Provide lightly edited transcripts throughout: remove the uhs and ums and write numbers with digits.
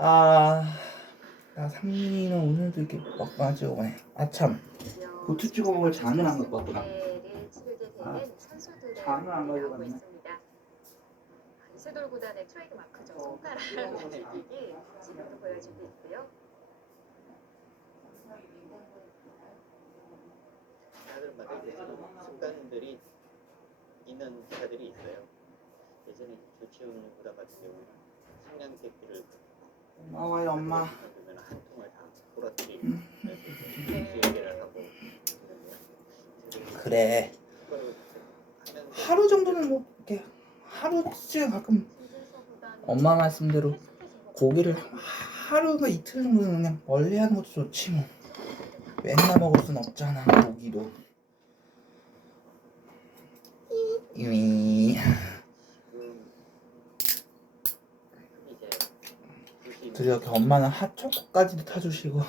아, 나 상민이는 오늘도 이렇게 먹가지고 오네. 아참, 고추 찍어 먹을 장을 안 갖고 왔구나. 아, 장을 안 가져갔네. 이세돌 구단의 트레이드 마크죠. 손가락 들기기 지금도 보여주고 있고요. 사람마다 습관들이 있는 기사들이 있어요. 예전에 조치훈 구단 같은 경우는 성냥개끼를 고마워요 엄마. 그러면 한 통을 다 부러뜨리고 얘기를 하고 그래. 하루 정도는 뭐 이렇게 하루쯤 가끔 엄마 말씀대로 고기를 하루가 이틀 정도는 그냥 멀리하는 것도 좋지 뭐. 맨날 먹을 순 없잖아 고기도. 이미 그렇게 엄마는 핫초코까지도 타주시고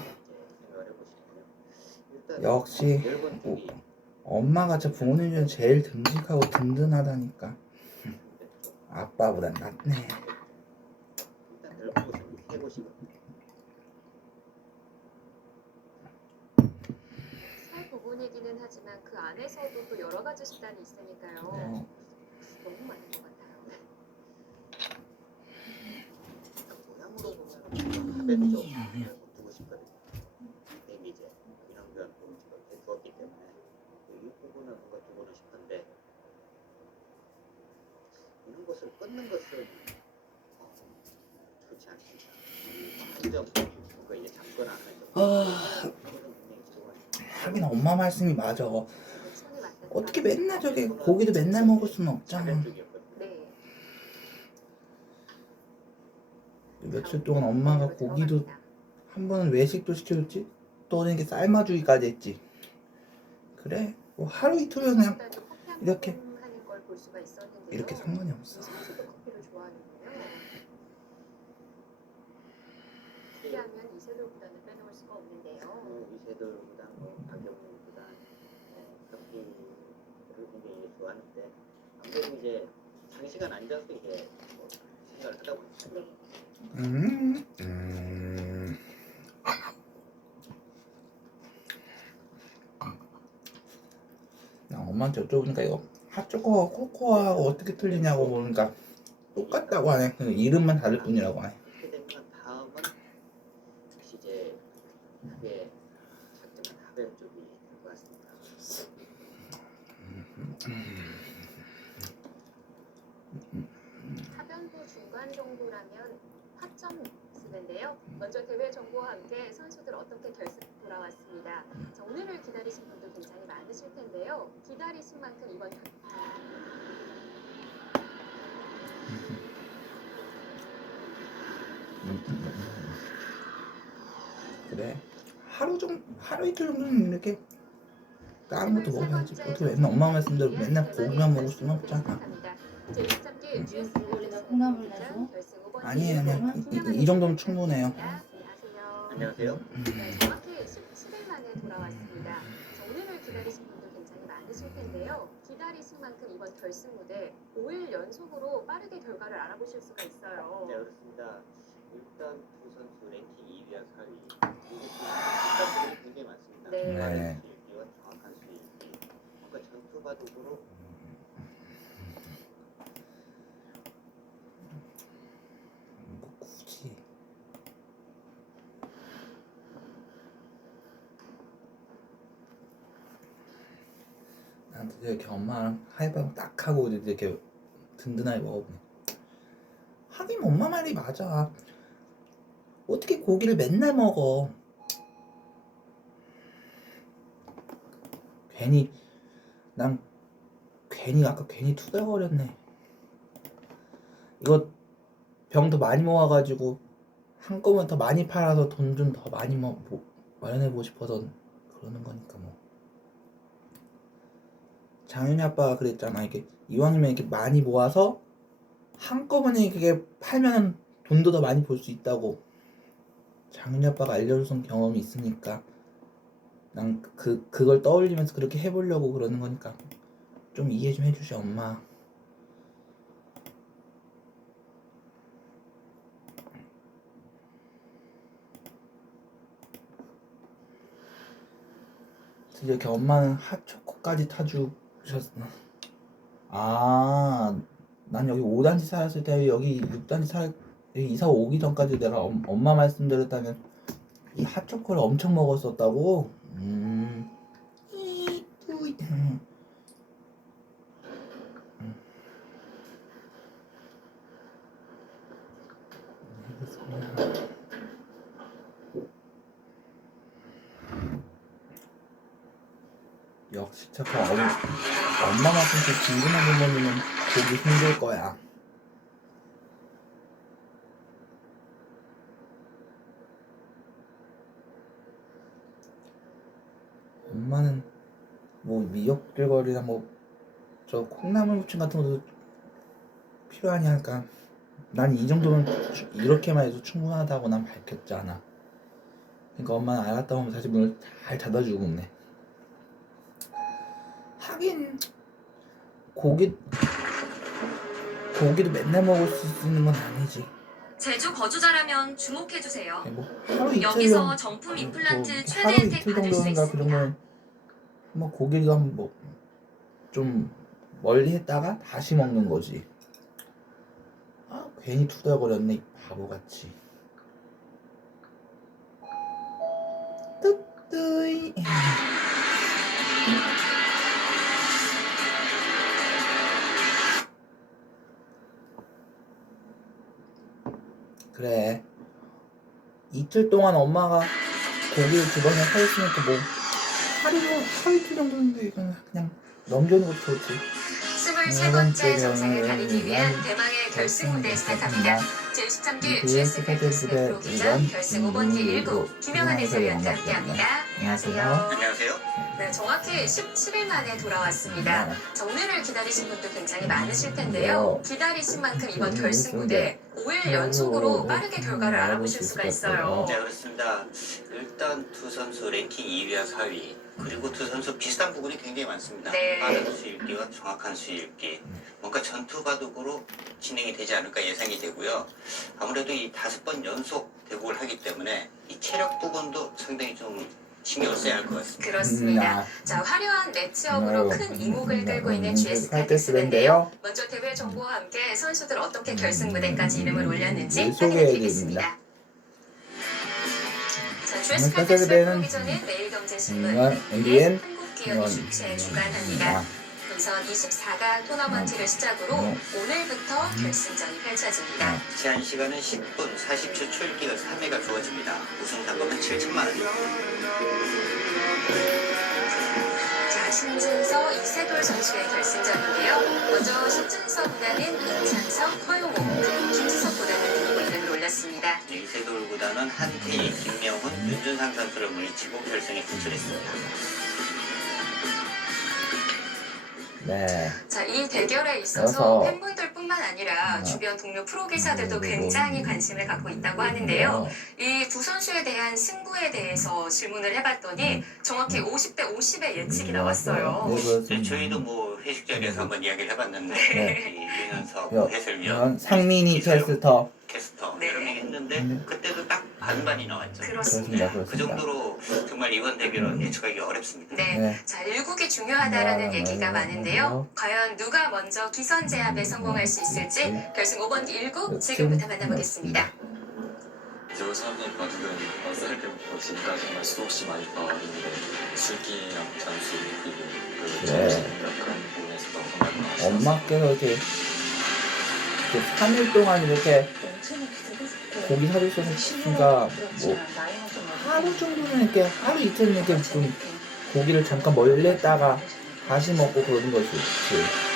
역시 엄마가 저 부모님 중에 제일 듬직하고 든든하다니까. 아빠보단 낫네. 살 부분이기는 하지만 그 안에서도 또 여러 가지 식단이 있으니까요. 너무 많은 것 같아요. 모양으로 보면 합백조 두고 싶거든요. 근데 이제 이런 건 지금 두었기 때문에 이 부분은 뭔가 두고는 싶은데 이런 것을 끊는 것은 좋지 않습니다. 한점 뭔가 이제 잡거나 하는 하긴 엄마 말씀이 맞아. 어떻게 맨날 저게 고기도 맨날 먹을 수는 없잖아. 며칠 동안 엄마가 고기도 한 번은 외식도 시켜줬지, 또는 이렇게 삶아주기까지 했지. 그래 뭐 하루 이틀은 그냥 이렇게 상관이 없어. 특이하면 이세돌 구단을 빼놓을 수가 없는데요. 이세돌 구단, 박경민 구단, 커피를 굉장히 좋아하는데 아무래도 이제 장시간 앉아서 이제 뭐 생각을 하다 보니까 나 엄마한테 여쭤보니까 이거 핫초코하고 코코아하고 어떻게 틀리냐고 보니까 똑같다고 하네. 그 이름만 다를 뿐이라고 하네. 그렇게 되면 다음은 역시 이제 그게 작지만 하벨 쪽이 될 것 같습니다. 하변부 중간 정도라면 8점 쓰는데요. 먼저 대회 정보와 함께 선수들 어떻게 결승 돌아왔습니다. 자, 오늘을 기다리신 분도 굉장히 많으실 텐데요. 기다리신 만큼 이번 그래 하루 이틀 정도는 이렇게 다른 것도 먹어야지. 어떻게 맨날 엄마 말씀대로 맨날 고기만 먹을 수는 없잖아. 콩나물 내서 아니에요. 이 정도면 충분해요. 안녕하세요. 정확히 17일 만에 돌아왔습니다. 자, 오늘을 기다리신 분도 굉장히 많으실 텐데요. 기다리신 만큼 이번 결승 무대 5일 연속으로 빠르게 결과를 알아보실 수가 있어요. 네, 그렇습니다. 일단 두 선수 랭킹 2위와 4위 이게 굉장히 많습니다. 네. 수익비와 정확한 수익비, 뭔가 전투 바둑으로 뭐 굳이 나한테 이렇게 엄마랑 하이바이브 딱 하고 이렇게 든든하게 먹어보네. 하긴 엄마 말이 맞아. 어떻게 고기를 맨날 먹어. 난 아까 괜히 투덜거렸네. 이거 병 더 많이 모아가지고 한꺼번에 더 많이 팔아서 돈 좀 더 많이 마련해보고 싶어서 그러는 거니까 뭐. 장윤이 아빠가 그랬잖아. 이게 이왕이면 이렇게 많이 모아서 한꺼번에 그게 팔면 돈도 더 많이 벌 수 있다고 장윤이 아빠가 알려준 경험이 있으니까 난 그걸 떠올리면서 그렇게 해보려고 그러는 거니까 좀 이해 좀 해주시 엄마. 이렇게 엄마는 핫초코까지 타주셨어. 아, 난 여기 5단지 살았을 때 여기 6단지 여기 이사 오기 전까지 내가 엄마 말씀드렸다면 이 핫초코를 엄청 먹었었다고? 역시 착한 엄마만큼 궁금한 부모님은 보기 힘들 거야. 엄마는 뭐 미역줄거리나 뭐 저 콩나물 무침 같은 것도 필요하냐니까 난 이 정도면 이렇게만 해도 충분하다고 난 밝혔잖아. 그러니까 엄마는 알았다 하면 다시 문을 잘 닫아주고 있네. 하긴 고기를 맨날 먹을 수 있는 건 아니지. 제주 거주자라면 주목해주세요. 뭐 하루 이틀 여기서 정품 임플란트 최대 하루 혜택 이틀 받을 수 정도인가 그 있습니다. 정도는 뭐 고기가 뭐 좀 멀리 했다가 다시 먹는 거지. 아 괜히 투덜거렸네 이 바보같이. 뜨뜨이. 그래 이틀 동안 엄마가 고기를 집안에 사있으니까 뭐 하루 이틀 정도인데 이건 그냥 넘겨놓은 것도 좋지. 23번째 정상을 가리기 위한 대망의 결승 무대 시작합니다. 제13기 GS 칼텍스백 프로 기전 결승 5번기 1구 김영환 해설위원과 함께합니다. 안녕하세요. 안녕하세요. 네, 정확히 17일 만에 돌아왔습니다. 자, 오늘을 기다리신 분도 굉장히 많으실 텐데요. 기다리신 만큼 이번 결승 무대 5일 연속으로 빠르게 결과를 알아보실 수가 있어요. 네, 그렇습니다. 일단 두 선수 랭킹 2위와 4위, 그리고 두 선수 비슷한 부분이 굉장히 많습니다. 네. 빠른 수읽기와 정확한 수읽기, 뭔가 전투 바둑으로 진행이 되지 않을까 예상이 되고요. 아무래도 이 5번 연속 대국을 하기 때문에 이 체력 부분도 상당히 좀 신경을 써야 할 것 같습니다. 그렇습니다. 자, 화려한 매치업으로 큰 이목을 끌고 있는 GS 칼텍스인데요. 먼저 대회 정보와 함께 선수들 어떻게 결승 무대까지 이름을 올렸는지 확인해드리겠습니다. 자, GS 칼텍스 보기 전에 매일경제신문 MBN 한국기업이 주최 주관합니다. 우선 24강 토너먼트를 시작으로 오늘부터 결승전이 펼쳐집니다. 제한 시간은 10분 40초 초읽기가 3회가 주어집니다. 우승 상금은 7천만 원입니다. 자, 신진서 이세돌 선수의 결승전인데요. 먼저 신진서 구단은 이찬석, 허용호, 그리고 김지석 구단을 두고 이름을 올렸습니다. 이세돌 구단은 한태희, 김명훈, 윤준상 선수를 물리치고 결승에 진출했습니다. 네. 자, 이 대결에 있어서 그래서 팬분들뿐만 아니라 주변 동료 프로 기사들도 굉장히 관심을 갖고 있다고 하는데요. 이 두 선수에 대한 승부에 대해서 질문을 해봤더니 정확히 50대 50의 예측이 나왔어요. 네, 네, 그렇습니다. 저희도 뭐 회식 자리에서 한번 이야기를 해봤는데 네. 이 윤현석 해설위원, 상민이 캐스터. 캐스터 네. 여러 명 했는데 네. 그때도 딱 반반이 나왔죠. 그렇습니다. 그 정도로 정말 이번 대결은 예측하기 어렵습니다. 네. 네. 자, 1국이 중요하다라는 얘기가 많은데요. 과연 누가 먼저 기선 제압에 성공할 수 있을지 결승 5번기 1국 지금부터 만나보겠습니다. 이제 사람들이 바둑은 쌀 때부터 지금까지 정말 수없이 많이 봐왔는데 술기랑 잔수 그리고 그 네. 그런 부분에서도 정말 엄마께서 이렇게 3일 동안 이렇게 고기 사주셔서 싶으니까 뭐 하루 정도는 이렇게 하루 이틀은 이렇게 좀 고기를 잠깐 멀리 했다가 다시 먹고 그러는 것이 좋지.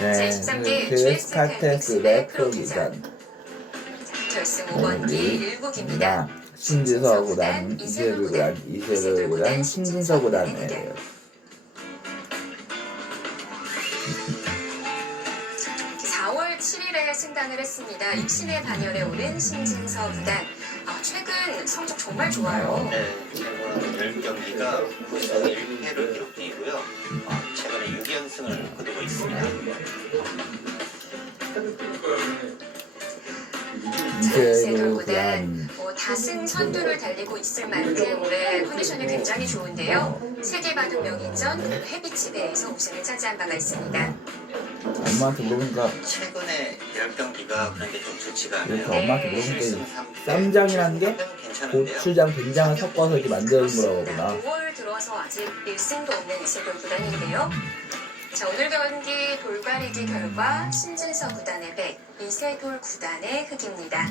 네, 제13기 GS 칼텍스의 프로 기전 결승 5번기 1국입니다. 신진서 구단, 이세돌 구단, 이세돌 구단, 신진서 구단이에요. 4월 7일에 승단을 했습니다. 익신의 반열에 오른 신진서 구단. 최근 성적 정말 좋아요. 네, 최근 10경기가 9승 1패를 기록 중이고요. 최근에 6연승을 거두고 있습니다. 이세돌보단 다승 선두를 달리고 있을 만큼 컨디션이 굉장히 좋은데요. 세계 바둑 명인전 그리고 헤비치대에서 우승을 차지한 바가 있습니다. 엄마한테 물어보니까 최근에 10경기가 그런데 좀 좋지가 않아요. 이렇게 엄마한테 물어보니까 실승 3패. 쌈장이라는 게 괜찮은데요. 고추장, 된장을 섞어서 이렇게 만드는 거라고 하구나. 5월 들어서 아직 1승도 없는 이세돌 구단인데요. 자, 오늘 경기 돌가리기 결과 신진서 구단의 100, 이세돌 구단의 흑입니다.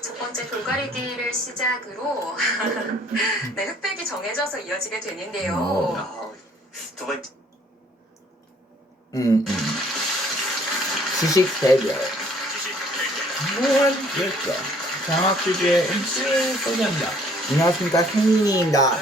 첫 번째 돌가리기를 시작으로 네, 흑백이 정해져서 이어지게 되는데요. 두 번째 주식 대결. 무한 일정. 장학주제의 MC 소개합니다. 안녕하십니까, 생민이입니다.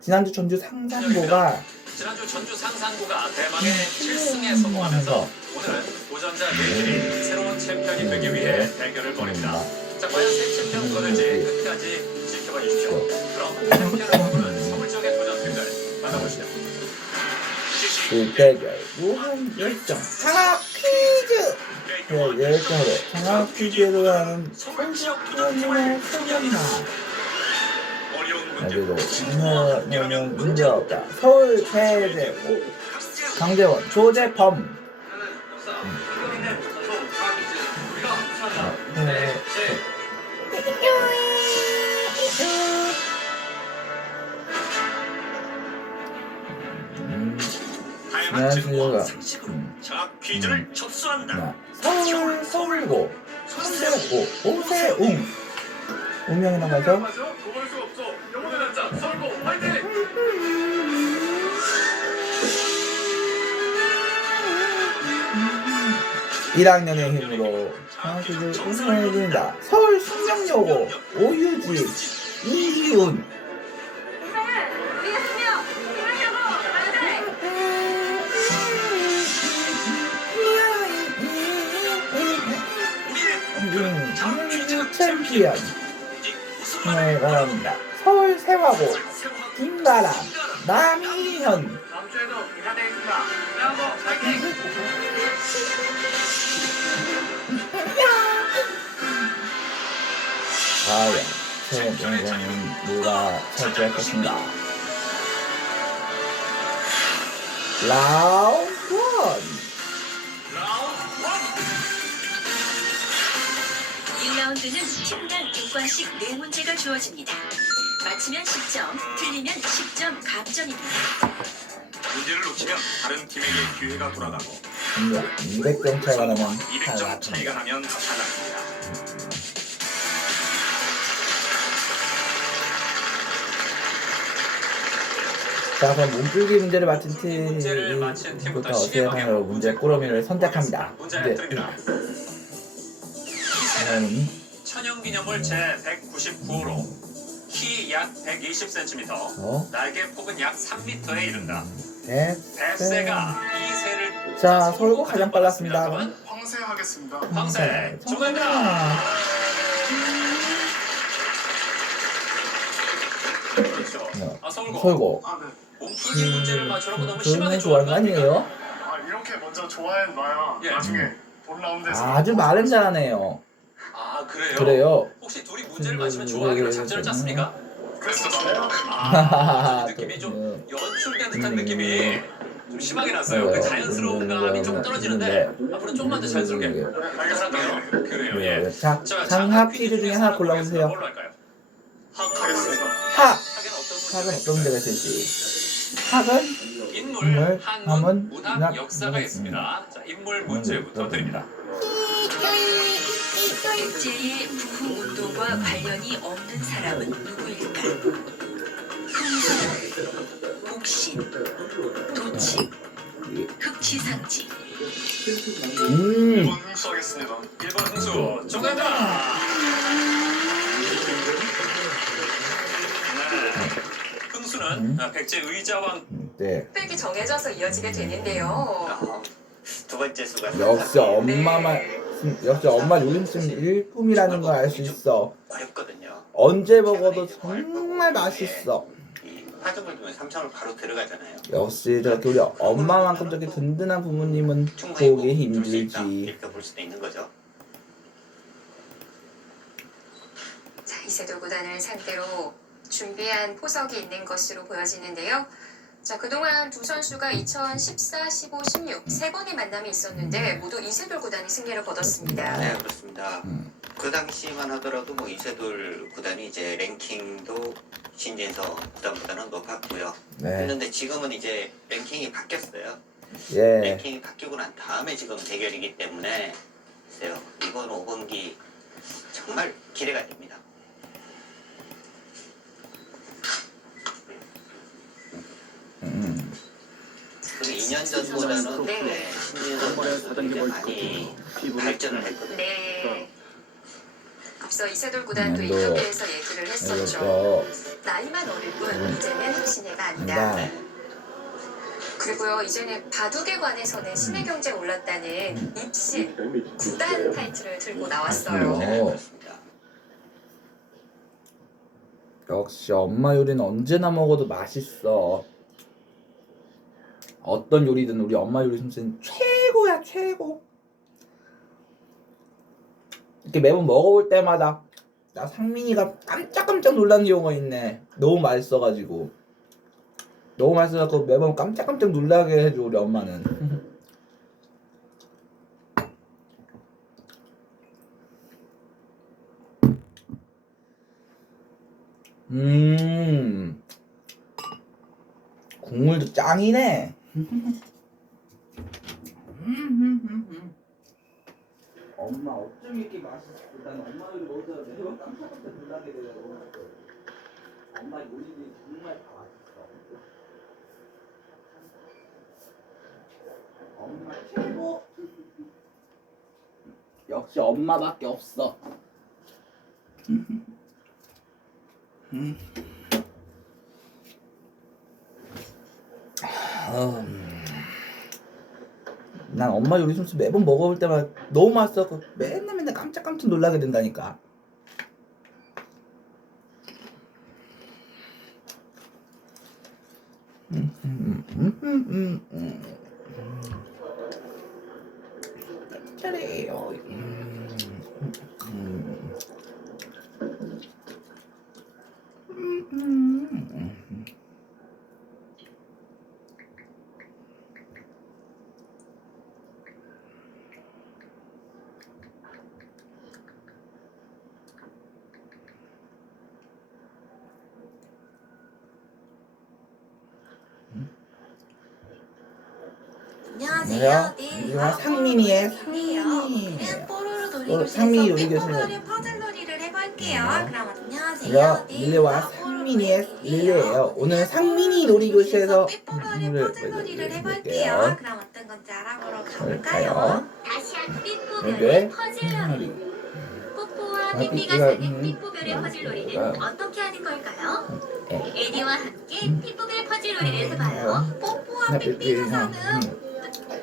지난주 전주 상산고가 지난주 전주 상산고가 대망의 7승에 성공하면서 오늘은 도전자 4팀이 새로운 챔피언이 되기 위해 대결을 벌입니다. 자, 과연 새 챔피언 거를지 끝까지 지켜봐 주십시오. 그럼 챔피언을 뽑는 서울지역의 도전팀들 만나보시죠. 그 대결 무한 열정 장학 퀴즈. 열정으로 장학 퀴즈로 하는 서울지역 손님을 소개합니다. 그리고 이거는 문제 없다. 서울 세대고 강재원 조재범. 안녕하세요. 장학 퀴즈를 접수한다. 서울 서울고 서울고 오세웅 운명이 나가서 고볼 수 없어. 영혼의 남자 서울고 화이팅! 1학년의 힘으로 장학퀴즈 우승을 해드린다. 서울 숙명여고 오유진 이희훈. 챔피언 바랍니다. 서울 세화고 김가람 남희현. 다음 주에도 인사드리겠습니다. 한번 화이팅! 과연 최동생은 누가 차지할 것인가? 라운드 1라운드는 팀당 2관씩 4문제가 주어집니다. 맞히면 10점, 틀리면 10점 감점입니다. 문제를 놓치면 다른 팀에게 기회가 돌아가고 200점 차이가 나면 200점 차이가 나면 탈락입니다. 자, 그럼 몸풀기 문제를 맞힌 문제를 맞힌 팀부터 팀부터 시계 어떻게 하나로 문제 꾸러미를 선택합니다. 문제를 드립니다. 다음은 천연기념물 제199호로 키 약 120cm, 날개 폭은 약 3m에 이른다. 뱃새가 이 새를 자, 서울고 가장 빨랐습니다. 황새 하겠습니다. 황새 정답입니다. 그렇죠. 서울고. 서울고. 몸풀기 문제를 맞추라고 너무 그런 심하게 거 좋아하는 거 아니에요? 이렇게 먼저 좋아해놔야 예. 나중에 본 라운드에서 아주 말은 잘하네요. 아 그래요? 그래요. 혹시 둘이 문제를 맞추면 좋아하기로 작전을 짰습니까? 그랬었어요. 아 느낌이 좀 연출된 듯한 느낌이 좀 심하게 났어요. 그 자연스러운 감이 좀 떨어지는데 앞으로 조금만 더 자연스럽게 부탁할게요. 그래요. 예. 자, 장학 퀴즈 중에 하나 골라보세요. 뭘로 할까요? 하겠습니다. 학! 학은 학은 어떤 문제가 있을지. 학은 인물, 한문, 한문, 문학, 문학, 역사가 있습니다. 자, 인물 문제부터 드립니다. 백제의 부흥운동과 관련이 없는 사람은 누구일까? 흥수, 복신, 도치, 흑치상지. 1번 흥수하겠습니다. 1번 흥수 정답입니다. 네. 흥수는 백제 의자왕 네. 흑백이 정해져서 이어지게 되는데요. 두 두 번째 수가 역시 엄마만 네. 역시 엄마 요리는 일품이라는 걸 알 수 있어. 어렵거든요. 언제 먹어도 정말 맛있어. 이 파전을 두면 삼성을 바로 들어가잖아요. 역시 저렇게 우리 엄마만큼 저렇게 든든한 부모님은 충분히 보기 줄수 있다, 힘들지. 이렇게 볼 수도 있는 거죠. 자, 이세돌 구단을 상대로 준비한 포석이 있는 것으로 보여지는데요. 자, 그동안 두 선수가 2014, 15, 16 세 번의 만남이 있었는데 모두 이세돌 구단이 승리를 거뒀습니다. 네, 그렇습니다. 그 당시만 하더라도 뭐 이세돌 구단이 이제 랭킹도 신진서 구단보다는 높았고요. 네, 했는데 지금은 이제 랭킹이 바뀌었어요. 예, 랭킹이 바뀌고 난 다음에 지금 대결이기 때문에 글쎄요, 이번 5분기 정말 기대가 됩니다. 그 2년 전보다는 네. 신진서 선수도 이제 많이 발전을 했거든요. 네. 앞서 이세돌 구단도 네, 인터뷰에서 얘기를 했었죠. 이거 나이만 어릴 뿐 이제는 신예가 아니다. 한다. 그리고요, 이제는 바둑에 관해서는 신의 경제에 올랐다는 입신 구단 타이틀을 들고 나왔어요. 네, 그렇습니다. 역시 엄마 요리는 언제나 먹어도 맛있어. 어떤 요리든 우리 엄마 요리 솜씨는 최고야, 최고. 이렇게 매번 먹어볼 때마다 나 상민이가 깜짝깜짝 놀라는 경우가 있네. 너무 맛있어가지고. 너무 맛있어갖고 매번 깜짝깜짝 놀라게 해줘 우리 엄마는. 국물도 짱이네. 엄마 어쩜 이렇게 맛있어? 난 엄마 요리 먹을 때 매번 깜짝깜짝 놀라게 되더라고. 엄마 요리들이 정말 다 맛있어. 엄마 최고. 역시 엄마밖에 없어. 난 엄마 요리 솜씨 매번 먹어볼 때마다 너무 맛있어서 맨날 깜짝깜짝 놀라게 된다니까. 잘해요. 안녕하세요. 이거 상민이의 상민이. 뽀로로 또 놀이교실에서 상민이 놀이교실은 뽀뽀별의 퍼즐 놀이를 해볼게요. 그럼 안녕하세요. 이거 릴레와 상민이의 릴레예요. 오늘 상민이 놀이교실에서 뽀뽀별의 퍼즐 놀이를 해볼게요. 그럼 어떤 건지 알아보러 가볼까요? 다시 한 네. 삐뽀별의 퍼즐 놀이. 뽀뽀와 아, 삐삐가 삐삐가, 사는 삐뽀별의 퍼즐 놀이는 어떻게 하는 걸까요? 에디와 함께 삐뽀별 퍼즐 놀이를 해봐요. 뽀뽀와 삐삐가 사는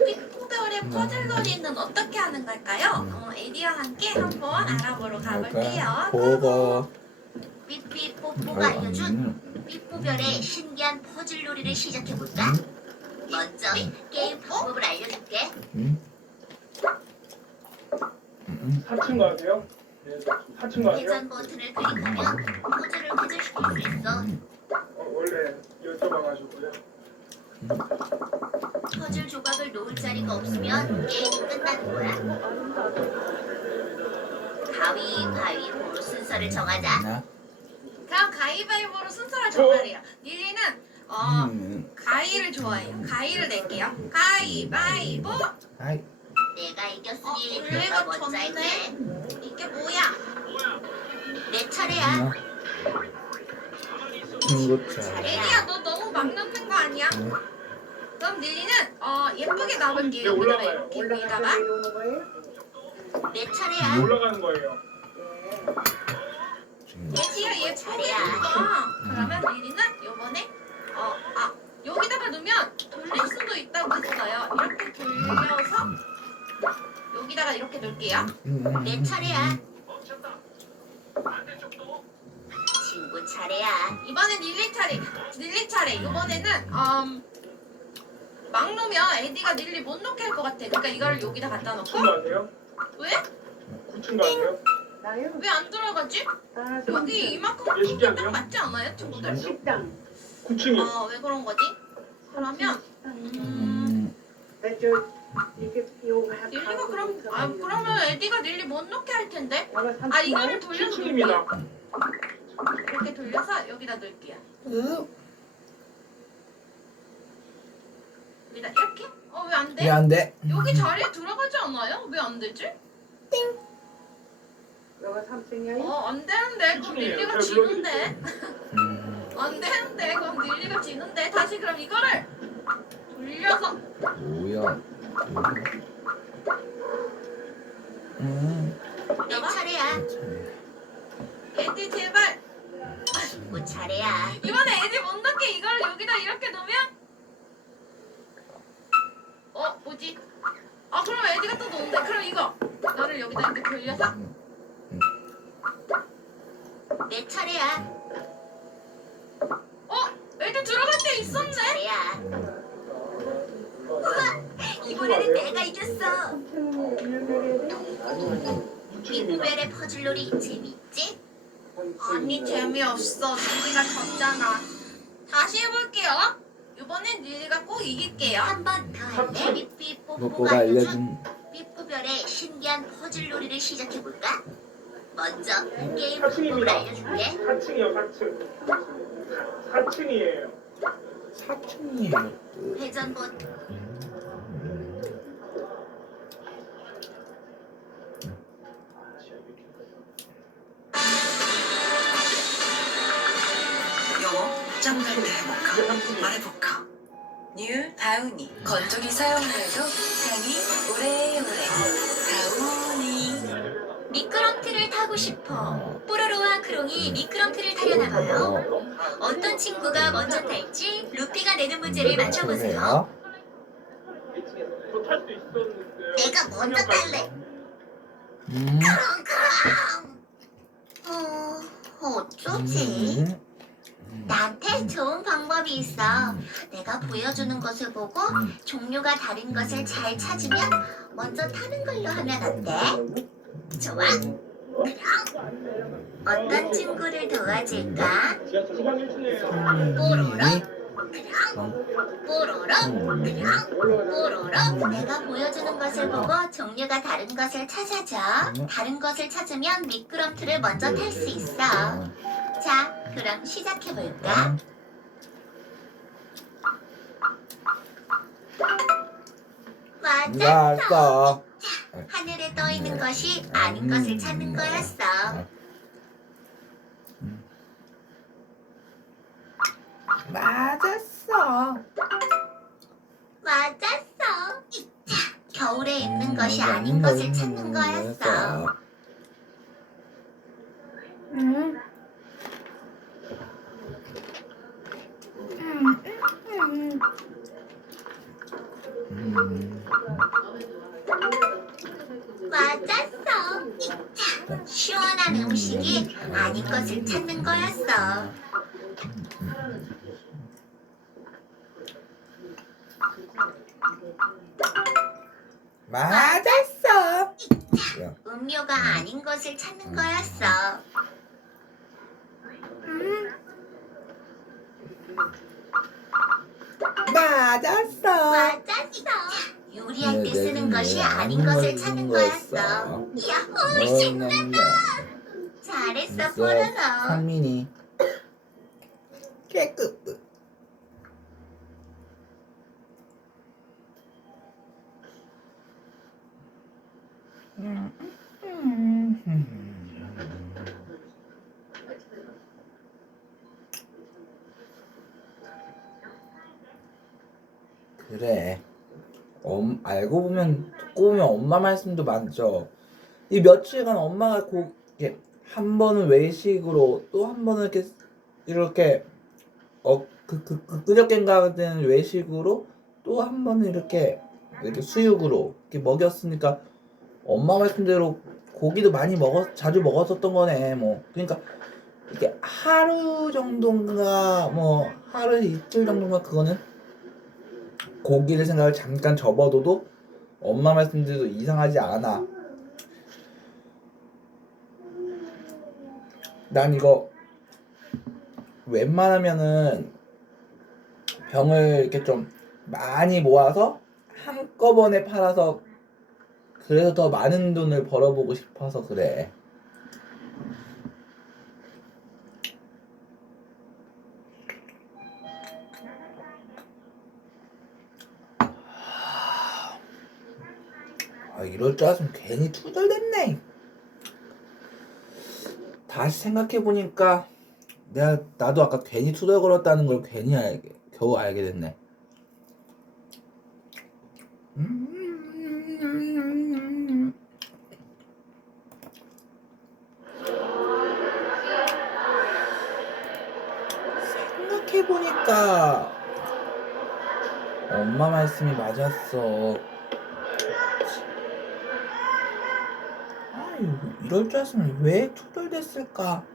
삐뽀별의 퍼즐 놀이는 어떻게 하는 걸까요? 에디와 함께 한번 알아보러 가볼게요. 보고. 삐삐 뽀뽀가 알려준 삐뽀별의 신기한 퍼즐 놀이를 시작해볼까? 먼저 게임 방법을 알려줄게. 4층 가야 돼요? 네, 4층 가야 돼요? 회전 버튼을 클릭하면 퍼즐을 회전시킬 수 있어. 원래 여쭤봐가지고요. 퍼즐 조각을 놓을 자리가 없으면 게임이 끝나는 거야. 가위바위보로 순서를 정하자. 그럼 가위바위보로 순서를 정하래요. 릴리는 가위를 좋아해요. 가위를 낼게요. 가위바위보. 아이, 내가 이겼으니 릴리가 내가 먼저 졌네. 할게. 이게 뭐야? 내 차례야. 중고차. 릴리야, 너 너무 막 넣는 거 아니야? 그럼 릴리는 예쁘게 나올게요. 여기다가 올라가요. 이렇게 위에다가. 내 차례야. 올라가는 거예요. 릴리야 예쁘게 잘해야. 줬어. 그러면 릴리는 요번에 여기다가 넣으면 돌릴 수도 있다고 했어요. 이렇게 돌려서 여기다가 이렇게 놓을게요. 내 차례야. 친구 차례야. 이번엔 릴리 차례. 이번에는 막 놓으면 에디가 릴리 못 놓게 할 것 같아. 그러니까 이걸 여기다 갖다 놓고. 9층 가세요? 왜? 9층 가세요? 왜 안 들어가지? 여기 이만큼 예식이 딱 아니에요? 맞지 않아요, 친구들? 9층이요. 왜 그런 거지? 그러면 릴리가 그러면 에디가 릴리 못 놓게 할 텐데. 이거를 돌려서 놓을게요. 7층입니다. 이렇게 돌려서 여기다 넣을게요. 여기다 이렇게? 왜 안 돼? 왜 안 돼? 여기 자리에 들어가지 않아요? 왜 안 되지? 안 되는데. 그럼 릴리가 지는데. 안 되는데. 그럼 릴리가 지는데. 다시 그럼 이거를 돌려서. 뭐야? 내 차례야. 에디 제발. 친구 차례야. 이번에 에디 못 넣게 이걸 여기다 이렇게 놓으면 뭐지? 그럼 에디가 또 놓는데. 그럼 이거 너를 여기다 이렇게 돌려서 내 차례야. 에디 들어갈 때 있었네. 차례야. 이번에는 내가 이겼어. 미구별의 퍼즐놀이 재밌지? 아니 재미없어. 릴리가 졌잖아. 다시 해볼게요. 이번엔 릴리가 꼭 이길게요. 한 번 더 할래? 뽀뽀가 알려준 삐뽀별의 신기한 퍼즐놀이를 시작해볼까? 먼저 게임 4층입니다. 방법을 알려줄게. 4층이요, 4층. 4층이에요. 4층이에요. 회전본 영어 짬날 때 해볼까? 말해볼까? 뉴 다우니 건조기 사용 후에도 향이 오래오래 다우니. 미끄럼틀을 타고 싶어. 뽀로로와 크롱이 미끄럼틀을 타려나봐요. 어떤 친구가 먼저 탈지 루피가 내는 문제를 맞춰보세요. 저탈 수 있었는데요. 내가 먼저 탈래. 어쩌지? 나한테 좋은 방법이 있어. 내가 보여주는 것을 보고 종류가 다른 것을 잘 찾으면 먼저 타는 걸로 하면 어때? 좋아? 그럼 어떤 친구를 도와줄까? 지방 1층이에요. 뽀로로? 뽀로로? 뽀로로? 내가 보여주는 것을 보고 종류가 다른 것을 찾아줘. 다른 것을 찾으면 미끄럼틀을 먼저 탈 수 있어. 자, 그럼 시작해볼까? 맞았어. 하늘에 떠 있는 것이 아닌 것을 찾는 거였어. 맞았어. 맞았어. 겨울에 입는 것이 아닌 것을 찾는 거였어. 맞았어. 시원한 음식이 아닌 것을 찾는 거였어. 맞았어. 음료가 아닌 것을 찾는 거였어. 맞았어. 맞았어. 요리할 때 쓰는 것이 아닌 것을 찾는 거였어. 야호, 신난다. 잘했어, 뽀로로. 상민이 깨끗. 그래. 알고 보면 듣고 보면 엄마 말씀도 많죠. 이 며칠간 엄마가 이렇게 한 번은 외식으로 또 한 번은 이렇게 그저껜가 같은 외식으로 또 한 번은 이렇게 수육으로 이렇게 먹였으니까 엄마 말씀대로 고기도 많이 자주 먹었었던 거네. 뭐 그러니까 이게 하루 정도인가 뭐 하루 이틀 정도인가 그거는 고기를 생각을 잠깐 접어둬도 엄마 말씀대로 이상하지 않아. 난 이거 웬만하면은 병을 이렇게 좀 많이 모아서 한꺼번에 팔아서 그래서 더 많은 돈을 벌어보고 싶어서 그래. 이럴 줄 알았으면 괜히 투덜댔네. 다시 생각해보니까 나도 아까 괜히 투덜거렸다는 걸 겨우 알게 됐네. 생각해보니까 엄마 말씀이 맞았어. 이럴 줄 알았으면 왜 투덜댔을까?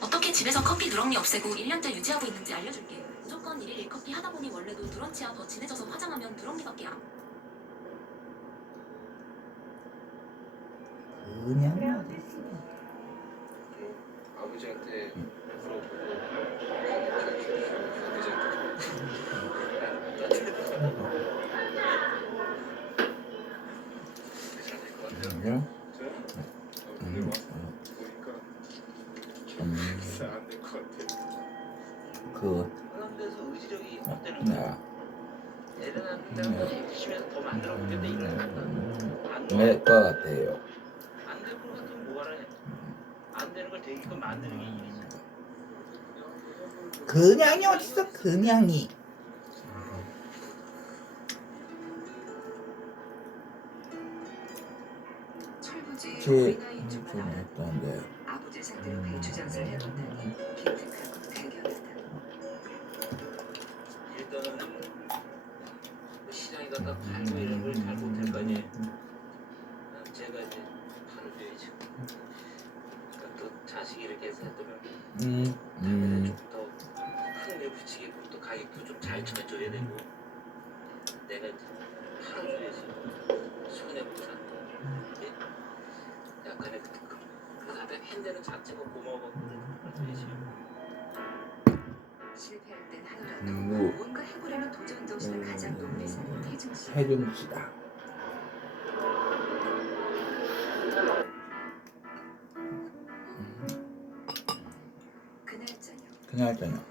어떻게 집에서 커피 누렁이 없애고 1년째 유지하고 있는지 알려줄게. 무조건 1일 1커피 하다 보니 원래도 누런치야 더 진해져서 화장하면 누렁이밖에 안. 그냥 아버지한테 그런 데서 의지력이 없다는 거야. 애를 낳는다고 심해서 더 만들어 보겠다 이거야. 될 것 같아요. 안 될 것 같으면 뭐하라 해. 안 되는 걸 되게끔 만드는 게 일이지. 그냥이 어딨어 그냥이. 철부지 제 어린아이 중 좀 하나. 어떤데? 아버지 상대로 배추 장사를 해본다니 기특하고 대견하다. 일단은 시장에 갖다 팔고 이런 걸 잘 못할 거 아니에요. 제가 이제 팔아줘야죠. 그러니까 또 자식이 이렇게 해서 했더면 좀더큰일 붙이게끔 또 가격도 좀 잘 쳐줘야 되고 내가 이제 팔아줘야지 손해보지 않고 약간의 그 다음에 팬데는 자체가 고마워갖고 팔아줘야지. 실패할 땐 하더라도 뭔가 해보려는 도전 정신을 가장 높이 사는 태중 씨. 태중 씨다. 그날 저녁.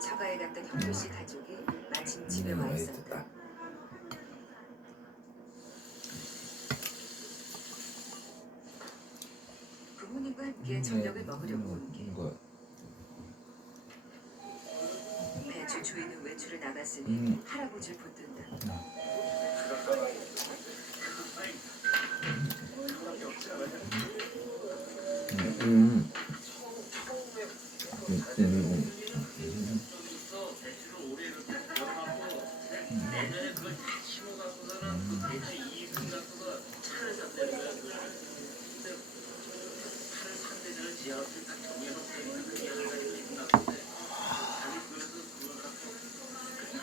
처가에 갔던 형철 씨 가족이 마침 집에 와 있었다. 부모님과 함께 저녁을 먹으려고 온 길. 배추 주인은 외출에 나갔으니 할아버지를 붙든다. 내년에 그걸 다 심어갖고서는 그 배추 이익금 갖고서 차를 샀다는 거야. 근데 차를 산대를 지하철 딱 정해놓으니까 그게 하나의 이익금 같은데 자기 그래서 그걸 갖고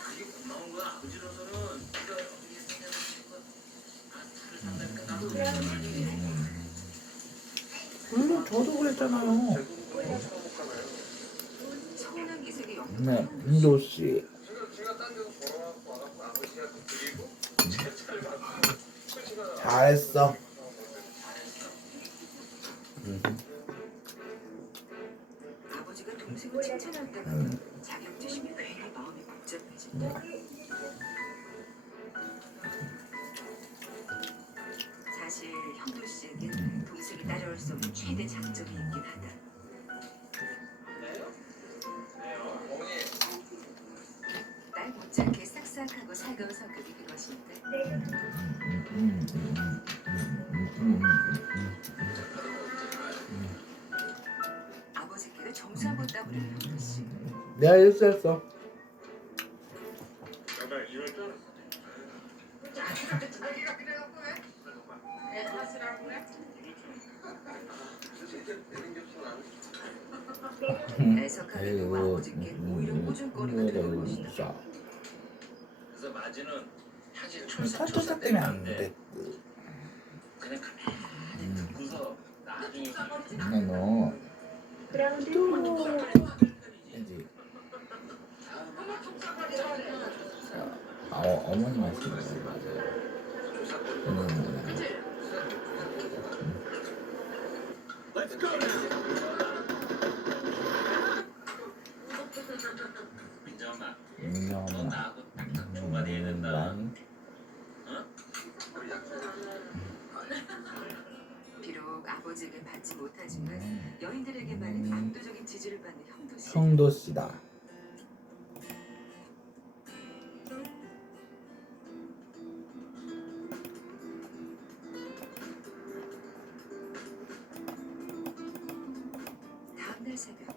그게 고마운 거야. 아버지로서는 네가 어떻게 생각하는 차를 산다니까 나도 물론 저도 그랬잖아요. 서운한 기색의 네, 민도 씨. 잘했어. 아버지 너 성격이 그것인데. 아버지께도 점수 한번 따보려는 형도씨. 내가 일수했어. 애석하게도 아버지께 오히려 꼬준거리가 되는 것이다. 그래서 마지는 사실 사초사 때문에 안 돼. 그냥 가만히 듣고서 나중에 너 그라운드 이제 어머니 말씀이세요. 맞아요. 민정아, 너 민정아, 나하고 딱딱 중간에 해야 된다. 비록 아버지에게 받지 못하지만 여인들에게만은 압도적인 지지를 받는 형도씨. 형도 씨다. 다음날 새벽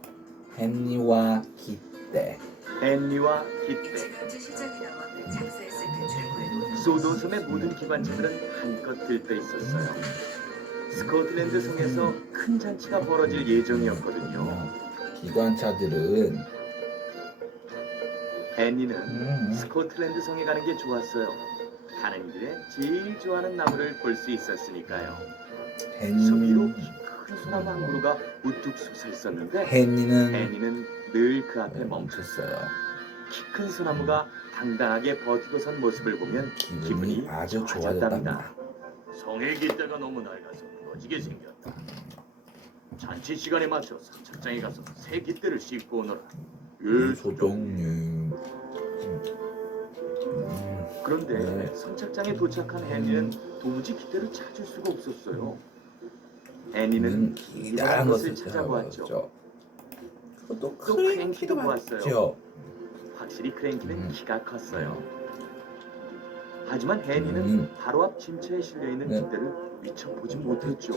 헨리와 기대. 헨리와 기대. 지금쯤 시작이 남아 장사했을 대출을 구해놓은 소도섬의 모든 기관차들은 한껏 들떠 있었어요. 스코틀랜드 성에서 큰 잔치가 벌어질 예정이었거든요. 기관차들은 헨리는 스코틀랜드 성에 가는 게 좋았어요. 가는 길에 제일 좋아하는 나무를 볼 수 있었으니까요. 숲 위로 큰 소나무 한 그루가 우뚝 솟아 있었는데 헨리는 늘 그 앞에 멈췄어요. 키 큰 소나무가 당당하게 버티고 선 모습을 보면 기분이 아주 좋아졌답니다. 성의 깃대가 너무 낡아서 부러지게 생겼다. 잔치 시간에 맞춰 선착장에 가서 새 깃대를 싣고 오너라. 예, 소정님. 그런데 선착장에 도착한 헨리는 도무지 깃대를 찾을 수가 없었어요. 헨리는 기다란 것을 찾아보았죠. 또 크랭키도 보았어요. 봤죠. 확실히 크랭키는 키가 컸어요. 하지만 헨리는 바로 앞 짐차에 실려있는 깃대를 미처 보지 못했죠.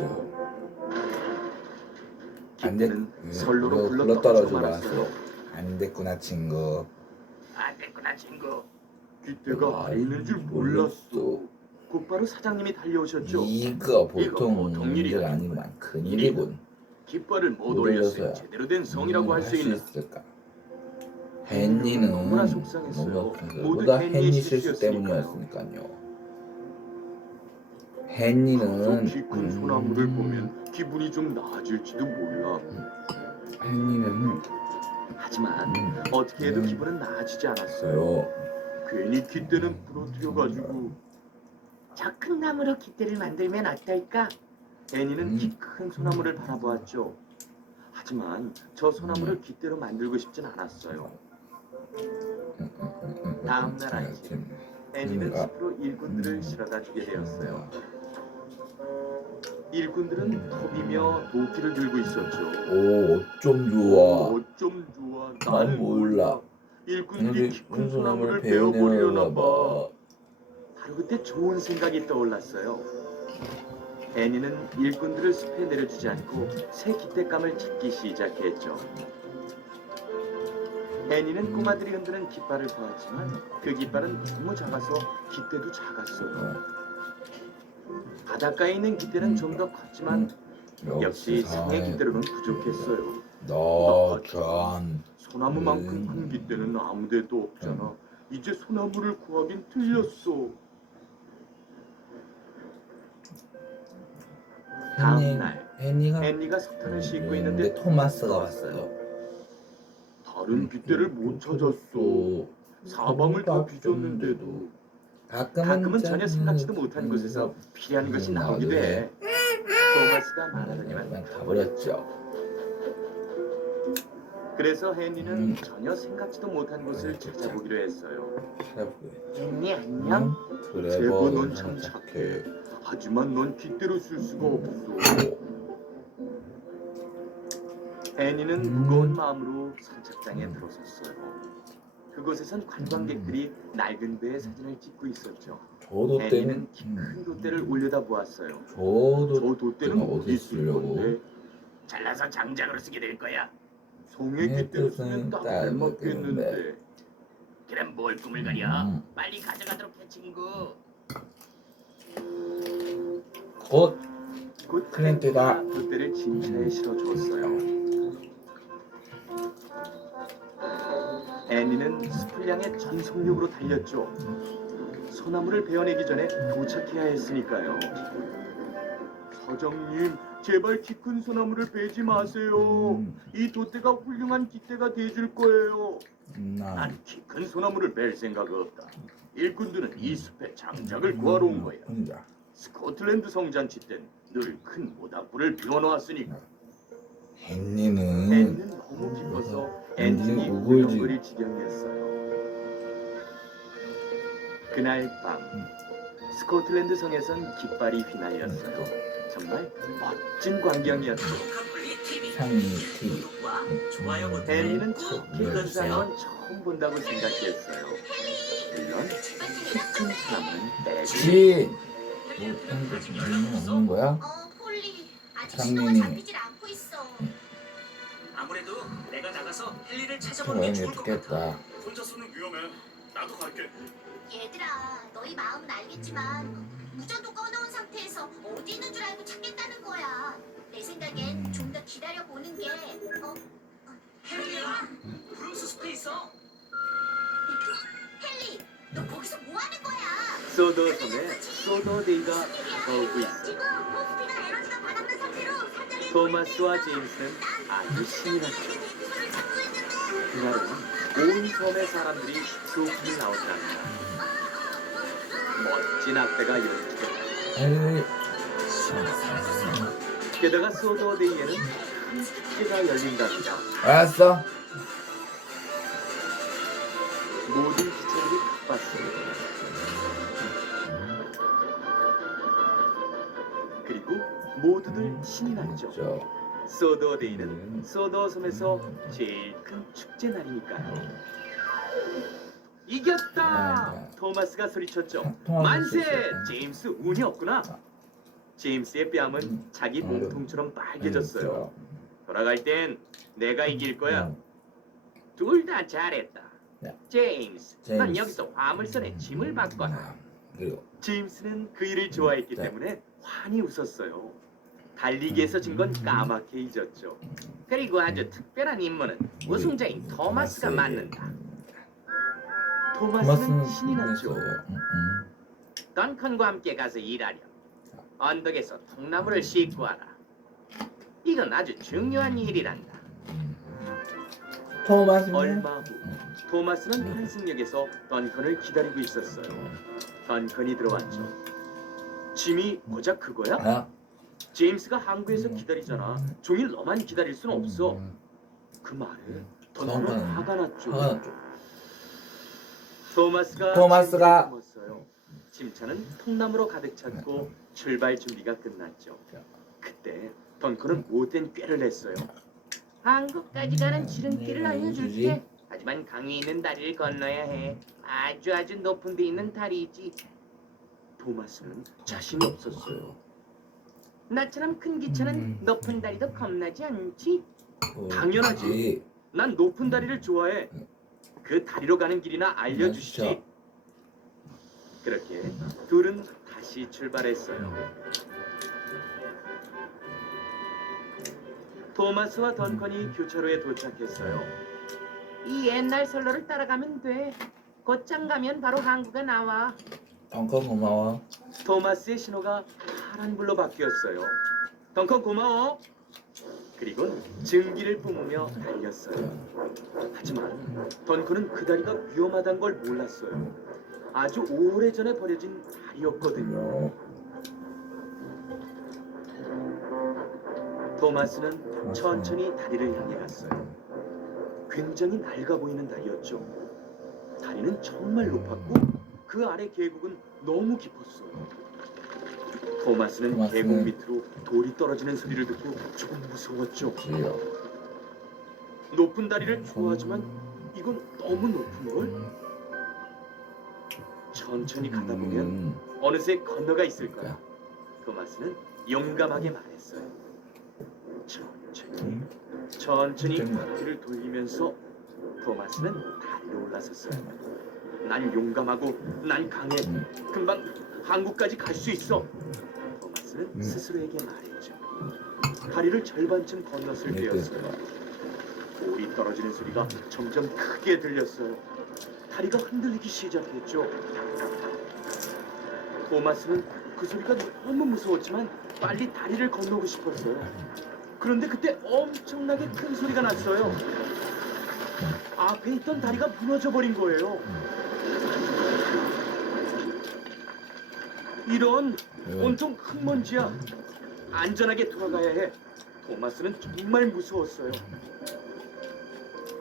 깃대는 선로로 굴러 떨어지고 말았어요. 안 됐구나 친구. 안 됐구나 친구. 깃대가 아래 있는 줄 몰랐어. 곧바로 사장님이 달려오셨죠. 이거 보통 일이야. 문제가 아니구만. 큰일이군. 깃발을 못 올렸어야 제대로 된 성이라고 할 수 있는. 있을까? 헨리는 너무나 속상했어요. 모두 헨리 실수 실수였으니까요. 때문이었으니까요. 헨리는 큰 소나무를 보면 기분이 좀 나아질지도 몰라. 헨리는 하지만 어떻게 해도 기분은 나아지지 않았어요. 괜히 깃대는 부러뜨려가지고. 저 큰 나무로 깃대를 만들면 어떨까? 헨리는 키 큰 소나무를 바라보았죠. 하지만 저 소나무를 깃대로 만들고 싶진 않았어요. 다음 날 아침 헨리는 숲으로 일꾼들을 실어다 주게 되었어요. 일꾼들은 톱이며 도끼를 들고 있었죠. 오, 어쩜 좋아. 어쩜 좋아. 난 몰라. 일꾼들이 키 큰 소나무를 베어버리려나 봐. 바로 그때 좋은 생각이 떠올랐어요. 헨리는 일꾼들을 숲에 내려주지 않고 새 깃대감을 찾기 시작했죠. 헨리는 꼬마들이 흔드는 깃발을 보았지만 그 깃발은 너무 작아서 깃대도 작았어요. 바닷가에 있는 깃대는 좀 더 컸지만 역시 성의 깃대로는 부족했어요. 너전 소나무만큼 큰 깃대는 아무데도 없잖아. 이제 소나무를 구하긴 틀렸어. 다음 날 헨리가 석탄을 싣고 있는데 토마스가 왔어요. 다른 깃대를 못 찾았어. 사방을 다 뒤졌는데도 가끔은 전혀 생각지도 못한 곳에서 필요한 것이 나오기도 해. 토마스가 말하더니만 가버렸죠. 그래서 헨리는 전혀 생각지도 못한 곳을 찾아보기로 했어요. 헨리 안녕? 제보 넌 참 착해. 하지만 넌 깃대로 쓸 수가 없어. 헨리는 무거운 마음으로 선착장에 들어섰어요. 그곳에선 관광객들이 낡은 배의 사진을 찍고 있었죠. 저 돛대는 앤디는 큰 돛대를 올려다 보았어요. 저 저 돛대는 어디 쓰려고? 잘라서 장작으로 쓰게 될 거야. 송의 네, 깃대로 뜻은 쓰면 딱 딱 잘 맞겠는데. 맞겠는데. 그럼 뭘 꿈을 가려? 빨리 가져가도록 해 친구. 곧 곧 클랭크가 돛대를 진차에 실어주었어요. 앤니는 숲을 향해 전속력으로 달렸죠. 소나무를 베어내기 전에 도착해야 했으니까요. 사장님, 제발 키 큰 소나무를 베지 마세요. 이 돛대가 훌륭한 깃대가 돼줄 거예요. 난 키 큰 소나무를 벨 생각 없다. 일꾼들은 이 숲에 장작을 구하러 온 거야. 혼자. 스코틀랜드 성잔치 땐 늘 큰 모닥불을 피워놓았으니까. 헨리는 앤는 너무 기뻐서 앤진이 울렁거릴 지경이었어요. 그날 밤 스코틀랜드 성에선 깃발이 휘날렸어요. 정말 멋진 광경이었죠. 상이 TV. 앤리는 깃든 사람은 처음 본다고 생각했어요. 물론 큰 사람은 빼지. 없는 거야? 폴리. 아직 장면이. 신호가 잡히질 않고 있어. 아무래도 내가 나가서 헨리를 저 찾아보는 게 여행이 좋을 것 같아. 좋겠다. 혼자서는 위험해. 나도 갈게. 얘들아, 너희 마음은 알겠지만 무전도 꺼놓은 상태에서 어디 있는 줄 알고 찾겠다는 거야. 내 생각엔 좀 더 기다려 보는 게. 헨리야, 브룩스 숲에 있어. 헨리, 너 거기서 뭐 하는 거야? 소더 섬에 소더데이가 다가오고 있어. 지금 호스피가 에너지가 바닥난 상태로 산장에 토마스와 제임스는 아주 신이 났죠. 대피소를 찾고 있는데. 그날은 온 섬의 사람들이 소풍을 나왔답니다. 멋진 악대가 연주됐다. 헨리. 게다가 소더데이에는 큰 축제가 열린답니다. 알았어. 모든 기차들이 바빴습니다. 그리고 모두들 신이 났죠. 저 소더데이는 소더섬에서 제일 큰 축제 날이니까요. 이겼다! 토마스가 소리쳤죠. 만세! 제임스 운이 없구나. 제임스의 뺨은 자기 몸통처럼 빨개졌어요. 돌아갈 땐 내가 이길 거야. 둘 다 잘했다. 제임스, 넌 여기서 화물선에 짐을 받거나. 그리고 제임스는 그 일을 좋아했기 때문에 환히 웃었어요. 달리기에서 진 건 까맣게 잊었죠. 그리고 아주 특별한 임무는 우승자인 토마스가 맡는다. 토마스는 신이 났죠. 던컨과 함께 가서 일하렴. 언덕에서 통나무를 싣고 와라. 이건 아주 중요한 일이란다. 토마스는 얼마 후 토마스는 환승역에서 던컨을 기다리고 있었어요. 던컨이 들어왔죠. 짐이 고작 그거야? 아, 제임스가 항구에서 기다리잖아. 종일 너만 기다릴 순 없어. 그 말에 던컨은 화가 났죠. 토마스가 숨었어요. 짐차는 통나무로 가득 찼고 출발 준비가 끝났죠. 그때 던컨은 못된 꾀를 냈어요. 한국까지 가는 지름길을 알려줄게. 하지만 강에 있는 다리를 건너야 해. 아주 높은 데 있는 다리이지. 토마스는 자신이 없었어요. 나처럼 큰 기차는 높은 다리도 겁나지 않지? 당연하지. 난 높은 다리를 좋아해. 그 다리로 가는 길이나 알려주시지. 그렇게 둘은 다시 출발했어요. 토마스와 던컨이 교차로에 도착했어요. 이 옛날 선로를 따라가면 돼. 곧장 가면 바로 항구가 나와. 덩컨 고마워. 토마스의 신호가 파란불로 바뀌었어요. 덩컨 고마워. 그리고 증기를 뿜으며 달렸어요. 하지만 던컨은 그 다리가 위험하다는 걸 몰랐어요. 아주 오래전에 버려진 다리였거든요. 토마스는 천천히 다리를 향해 갔어요. 굉장히 낡아 보이는 다리였죠. 다리는 정말 높았고 그 아래 계곡은 너무 깊었어요. 토마스는 계곡 밑으로 돌이 떨어지는 소리를 듣고 조금 무서웠죠. 높은 다리를 좋아하지만 이건 너무 너무 높은 걸? 천천히 가다 보면 어느새 건너가 있을 거야. 토마스는 용감하게 말했어요. 천천히 바퀴를 돌리면서 토마스는 다리로 올라섰어요. 난 용감하고 난 강해. 금방 한국까지 갈 수 있어. 토마스는 스스로에게 말했죠. 다리를 절반쯤 건넜을 때였어요. 돌이 떨어지는 소리가 점점 크게 들렸어요. 다리가 흔들리기 시작했죠. 토마스는 그 소리가 너무 무서웠지만 빨리 다리를 건너고 싶었어요. 그런데 그때 엄청나게 큰 소리가 났어요. 앞에 있던 다리가 무너져 버린 거예요. 이런 온통 흙먼지야. 안전하게 돌아가야 해. 토마스는 정말 무서웠어요.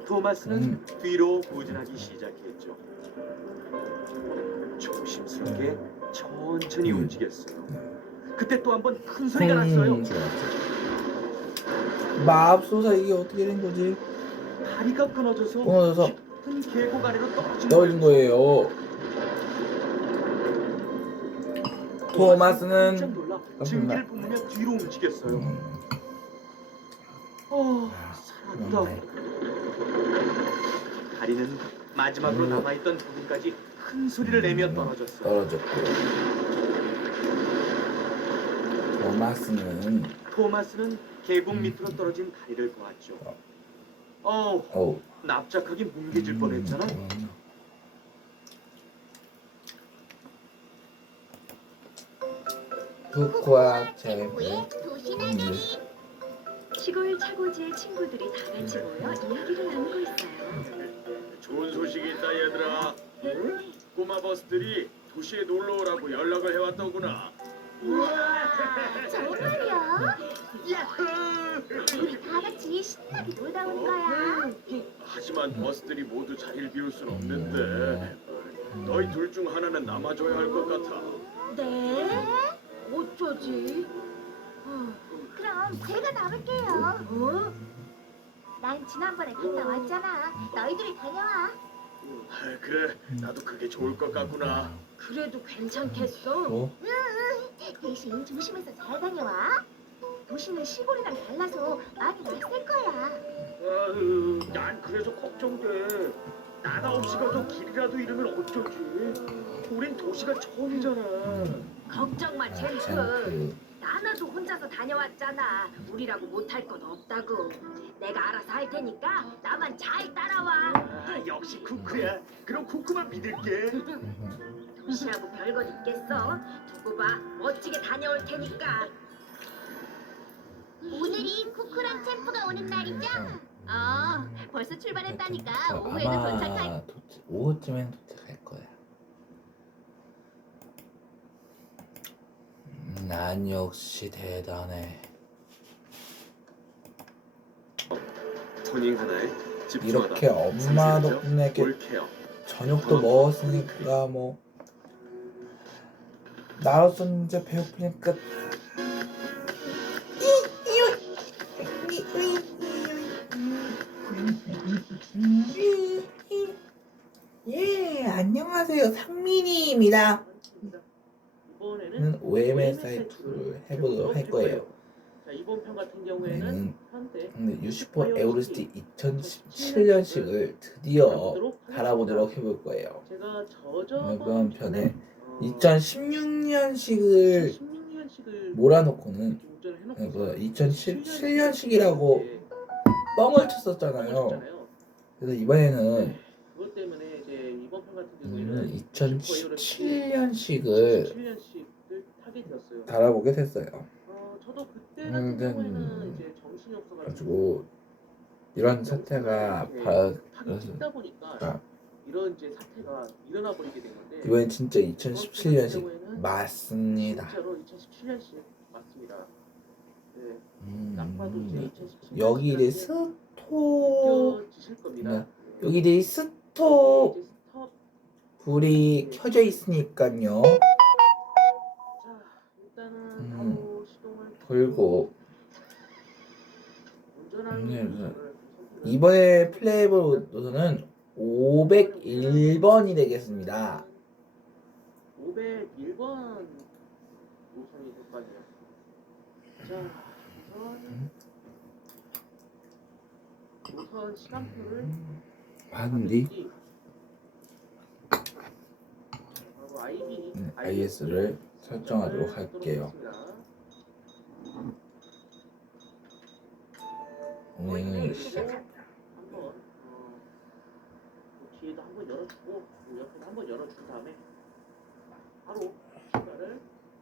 토마스는 뒤로 후진하기 시작했죠. 조심스럽게 천천히 움직였어요. 그때 또 한 번 큰 소리가 났어요. 맙소사 이게 어떻게 된 거지? 다리가 끊어져서 깊은 계곡 아래로 떨어진 거예요. 토마스는 깜짝 놀라 증기를 뿜으며 뒤로 움직였어요. 살았다. 다리는 마지막으로 남아있던 부분까지 큰 소리를 내며 떨어졌어요. 떨어졌고 토마스는 계곡 밑으로 떨어진 다리를 보았죠. 납작하게 뭉개질 뻔했잖아. 쿠쿠와 잼 시골 차고지의 친구들이 다 같이 모여 이야기를 나누고 있어요. 좋은 소식이 있다 얘들아. 꼬마 버스들이 도시에 놀러 오라고 연락을 해왔더구나. 우와, 정말이야? 우리 다 같이 신나게 놀다 오는 거야. 하지만 버스들이 모두 자리를 비울 순 없는데 너희 둘 중 하나는 남아줘야 할 것 같아. 네? 어쩌지? 그럼 제가 남을게요. 난 지난번에 갔다 왔잖아. 너희들이 다녀와. 그래, 나도 그게 좋을 것 같구나. 그래도 괜찮겠어? 대신 조심해서 잘 다녀와. 도시는 시골이랑 달라서 많이 낯설 거야. 난 그래서 걱정돼. 나나 없이 가서 길이라도 잃으면 어쩌지? 우린 도시가 처음이잖아. 걱정 마, 젠틀. 나나도 혼자서 다녀왔잖아. 우리라고 못할 건 없다고. 내가 알아서 할 테니까 나만 잘 따라와. 역시 쿠쿠야. 그럼 쿠쿠만 믿을게. 도시라고 별건 있겠어? 두고 봐. 멋지게 다녀올 테니까. 오늘이 쿠쿠랑 챔프가 오는 날이죠? 벌써 출발했다니까. 오후에는 아마 도착할. 오후쯤엔 도착할 거야. 난 역시 대단해. 토닝 하나에 이렇게 엄마 덕분에 이렇게 저녁도 먹었으니까 뭐 나로서는 이제 배고프니까 예, 안녕하세요. 상민이입니다. 이번에는 OMSI 툴을 해보도록 할 거예요. 자, 이번 편 같은 경우에는 현대 유슈퍼 에우리스트 2017년식을 드디어 달아보도록 해볼 거예요. 제가 이번 편에 2016년식을 몰아놓고는 2017년식이라고 뻥을 쳤었잖아요. 그래서 이번에는 그것 때문에 이제 이번 편 같은 경우에는 2017년식을 타게 되었어요. 달아보게 됐어요. 저도 그때 같은 경우에는 이제 정신이 가지고 이런 사태가 있다 보니까 이런 이제 사태가 일어나 버리게 된 건데 이번엔 진짜 2017년식 맞습니다. 진짜로 2017년식 맞습니다. 네. 딱 봐도 이제 2017년 여기 이제 스토 겁니다. 여기 이제 스토 불이 켜져 있으니까요. 자, 일단은 바로 시동을 걸고 운전하는 이번에 플레이해볼 노선은 501번이 되겠습니다. 501번 노선이 될 거 아니에요. 자, 노선 시간표를 봤는데 바로 IS를 설정하도록 할게요. 오늘 한번 뒤에도 한번 열어주고 옆에도 한번 열어준 다음에 바로 출발을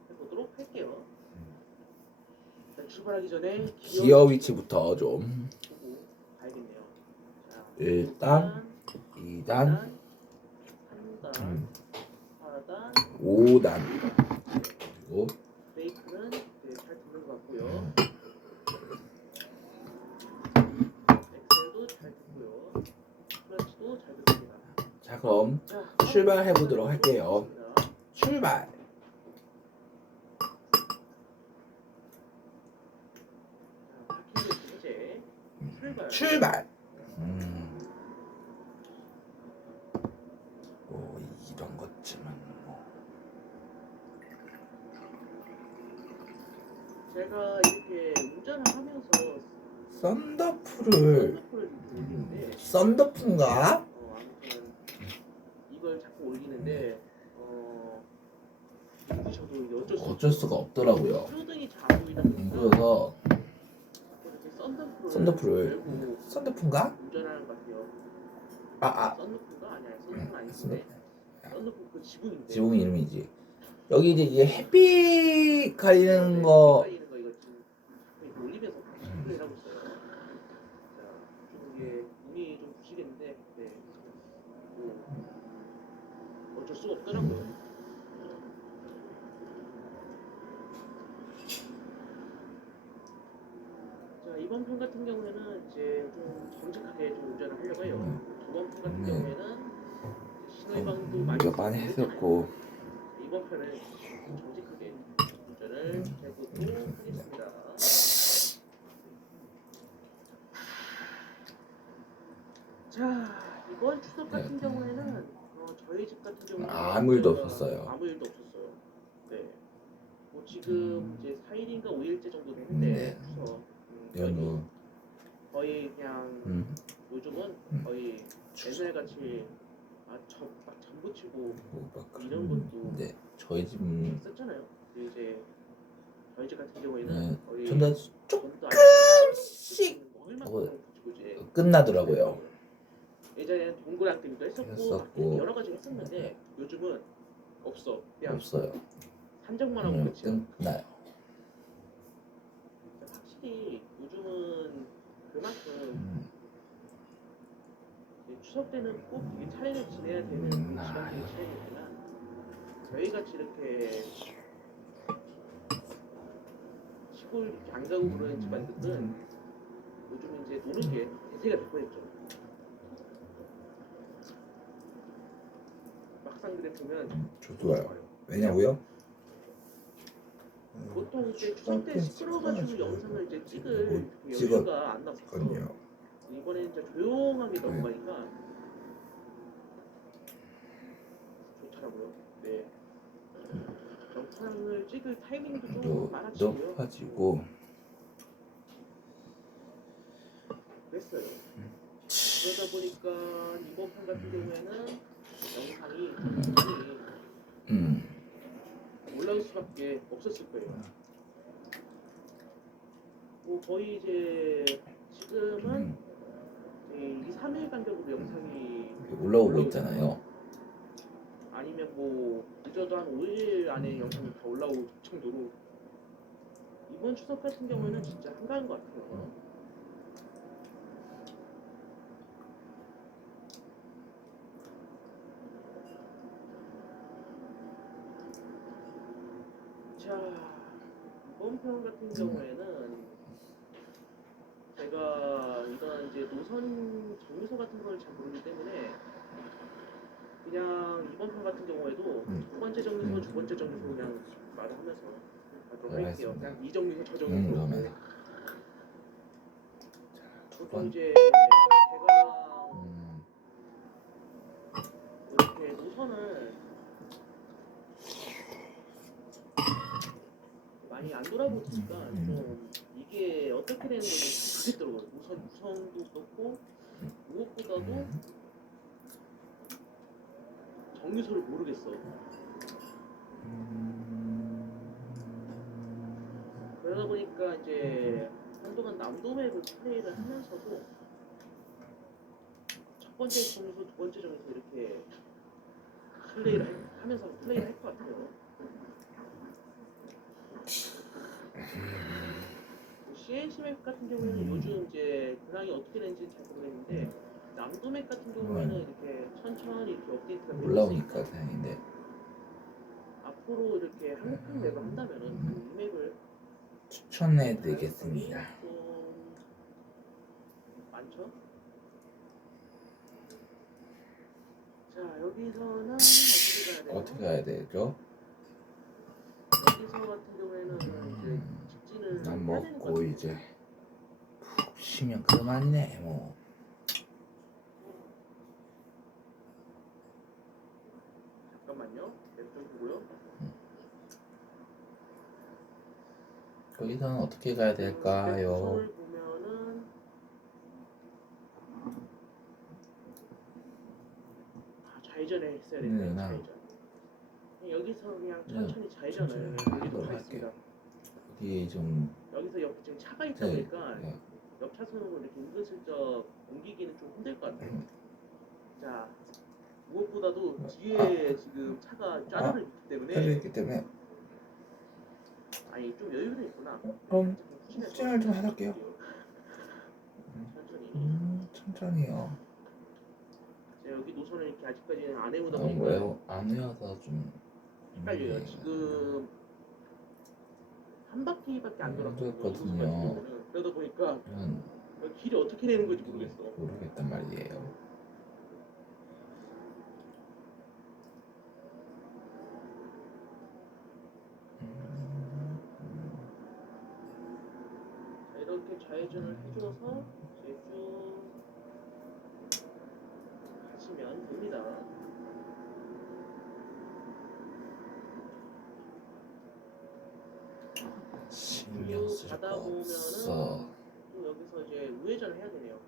해보도록 할게요. 자, 출발하기 전에 기어 위치부터 좀 보고 가야겠네요. 자, 1단, 2단, 3단, 4단, 5단 그리고 브레이크는 잘 듣는 것 같고요. 엑셀도 잘 듣고요. 클러치도 잘 듣습니다. 자 그럼 출발해 보도록 할게요. 출발. 이제 출발. 뭐 이런 것쯤은 뭐 제가 이렇게 운전을 하면서 썬더풀을 썬더풀인가? 아무튼 이걸 자꾸 올리는데 저도 어쩔 수가 없더라고요. 프로등이 잘 보이는 그래서 썬더풀을 썬더풀인가? 운전하는 것 같아요. 썬더풀가 아니야. 썬더풀 아닌데 썬더풀 그 지붕인데. 지붕 이름이지. 여기 이제 햇빛 가리는 거 이거 지금 올리면서 플레이를 하고 있어요. 자, 좀 이게 눈이 좀 부시겠는데, 네. 뭐 어쩔 수가 없더라고요. 자, 이번 편 같은 경우에는 이제 좀 정직하게 좀 운전을 하려고 해요. 이번 편 같은 경우에는 신호위반도 많이 했었고 이번 편은 정직하게 운전을 해보도록 하겠습니다. 자, 이번 추석 같은 경우에는 저희 집 같은 경우는 아무 일도 없었어요. 아무 일도 없었어요. 네. 뭐 지금 이제 4일인가 5일째 정도 됐는데 추석 연휴 거의 그냥 요즘은 거의 옛날같이 막 전부치고 이런 것도 네 저희 집은 있었잖아요. 근데 이제 저희 집 같은 경우에는 거의 전다 조금씩 끝나더라고요. 예전에는 동그랑땡이도 했었고 여러 가지 했었는데 요즘은 없어. 그냥 없어요. 산정만 하고 끝이야. 끝나요. 확실히 요즘은 그만큼 추석 때는 꼭 이게 차례를 지내야 되는 시간들이 차이겠지만 저희같이 이렇게 시골 이렇게 안 가고 그러는 집안들은 요즘 이제 노는 게 대세가 되버렸죠. 막상 그래 보면 좋아요. 왜냐고요? 보통 이제 추석 때 시끄러워가지고 영상을 이제 찍을 여유가 안 났었어. 이번에 이제 조용하게 넘어가니까 좋더라고요. 네. 영상을 찍을 타이밍도 좀 많아지고요. 높아지고 그랬어요. 그러다 보니까 이번 편 같은 경우에는 영상이 많이 올라올 수밖에 없었을 거예요. 뭐 거의 이제 지금은 2, 3일 간격으로 영상이 올라오고 있잖아요. 아니면 뭐 늦어도 한 5일 안에 영상이 다 올라올 정도로 이번 추석 같은 경우에는 진짜 한가한 것 같아요. 자, 이번 편 같은 경우에는 제가 이런 이제 노선 정류소 같은 걸 잘 모르기 때문에 그냥 이번 편 같은 경우에도 첫 번째 정류소, 두 번째 정류소 그냥 말을 하면서 가도록 할게요. 그냥 이 정류소, 저 정류소. 보통 이제 제가 노선을 많이 안 돌아보니까 좀 이게 어떻게 되는 건지 모르겠더라고요. 우선 구성도 그렇고 무엇보다도 정류소를 모르겠어. 그러다 보니까 이제 한동안 남도맵을 플레이를 하면서도 첫 번째 정류소, 두 번째 정류소 이렇게 하면서 플레이를 할 것 같아요. CNC 맵 같은 경우에는 요즘 이제 근황이 어떻게 되는지 잘 모르겠는데 남도맵 같은 경우에는 이렇게 천천히 이렇게 업데이트가 되고 올라오니까 다행인데. 앞으로 이렇게 한국판 맵을 한다면은 이 맵을 추천해드리겠습니다. 좀 많죠? 자 여기서는 어떻게 가야 되죠? 여기서 같은 경우에는 이제 직진을 난 해야 되는 먹고 이제 푹 쉬면 그만이네 뭐. 잠깐만요. 맵좀 보고요. 거기서는 어떻게 가야 될까요? 구성을 보면은 좌회전에 했어야 되네요. 좌회전. 여기서 그냥 천천히 좌회전을 돌리도록 하겠습니다. 여기 좀 여기서 옆에 지금 차가 있다 보니까 옆 차선으로 이렇게 은근슬쩍 옮기기는 좀 힘들 것 같아요. 자 무엇보다도 뒤에 지금 차가 쫘르르 있기 때문에 아니 좀 여유는 있구나. 그럼 후진을 좀 해볼게요. 천천히요. 자, 여기 노선을 이렇게 아직까지는 안 해보다 보니까 왜요? 안 외워서 좀 헷갈려요. 지금 한 바퀴밖에 안 돌았거든요. 그러다 보니까 길이 어떻게 되는 건지 모르겠어. 모르겠단 말이에요. 자, 이렇게 좌회전을 해줘서 이제 쭉 가시면 됩니다. 신경 쓸 거 없어. 또 여기서 이제 우회전을 해야 되네요.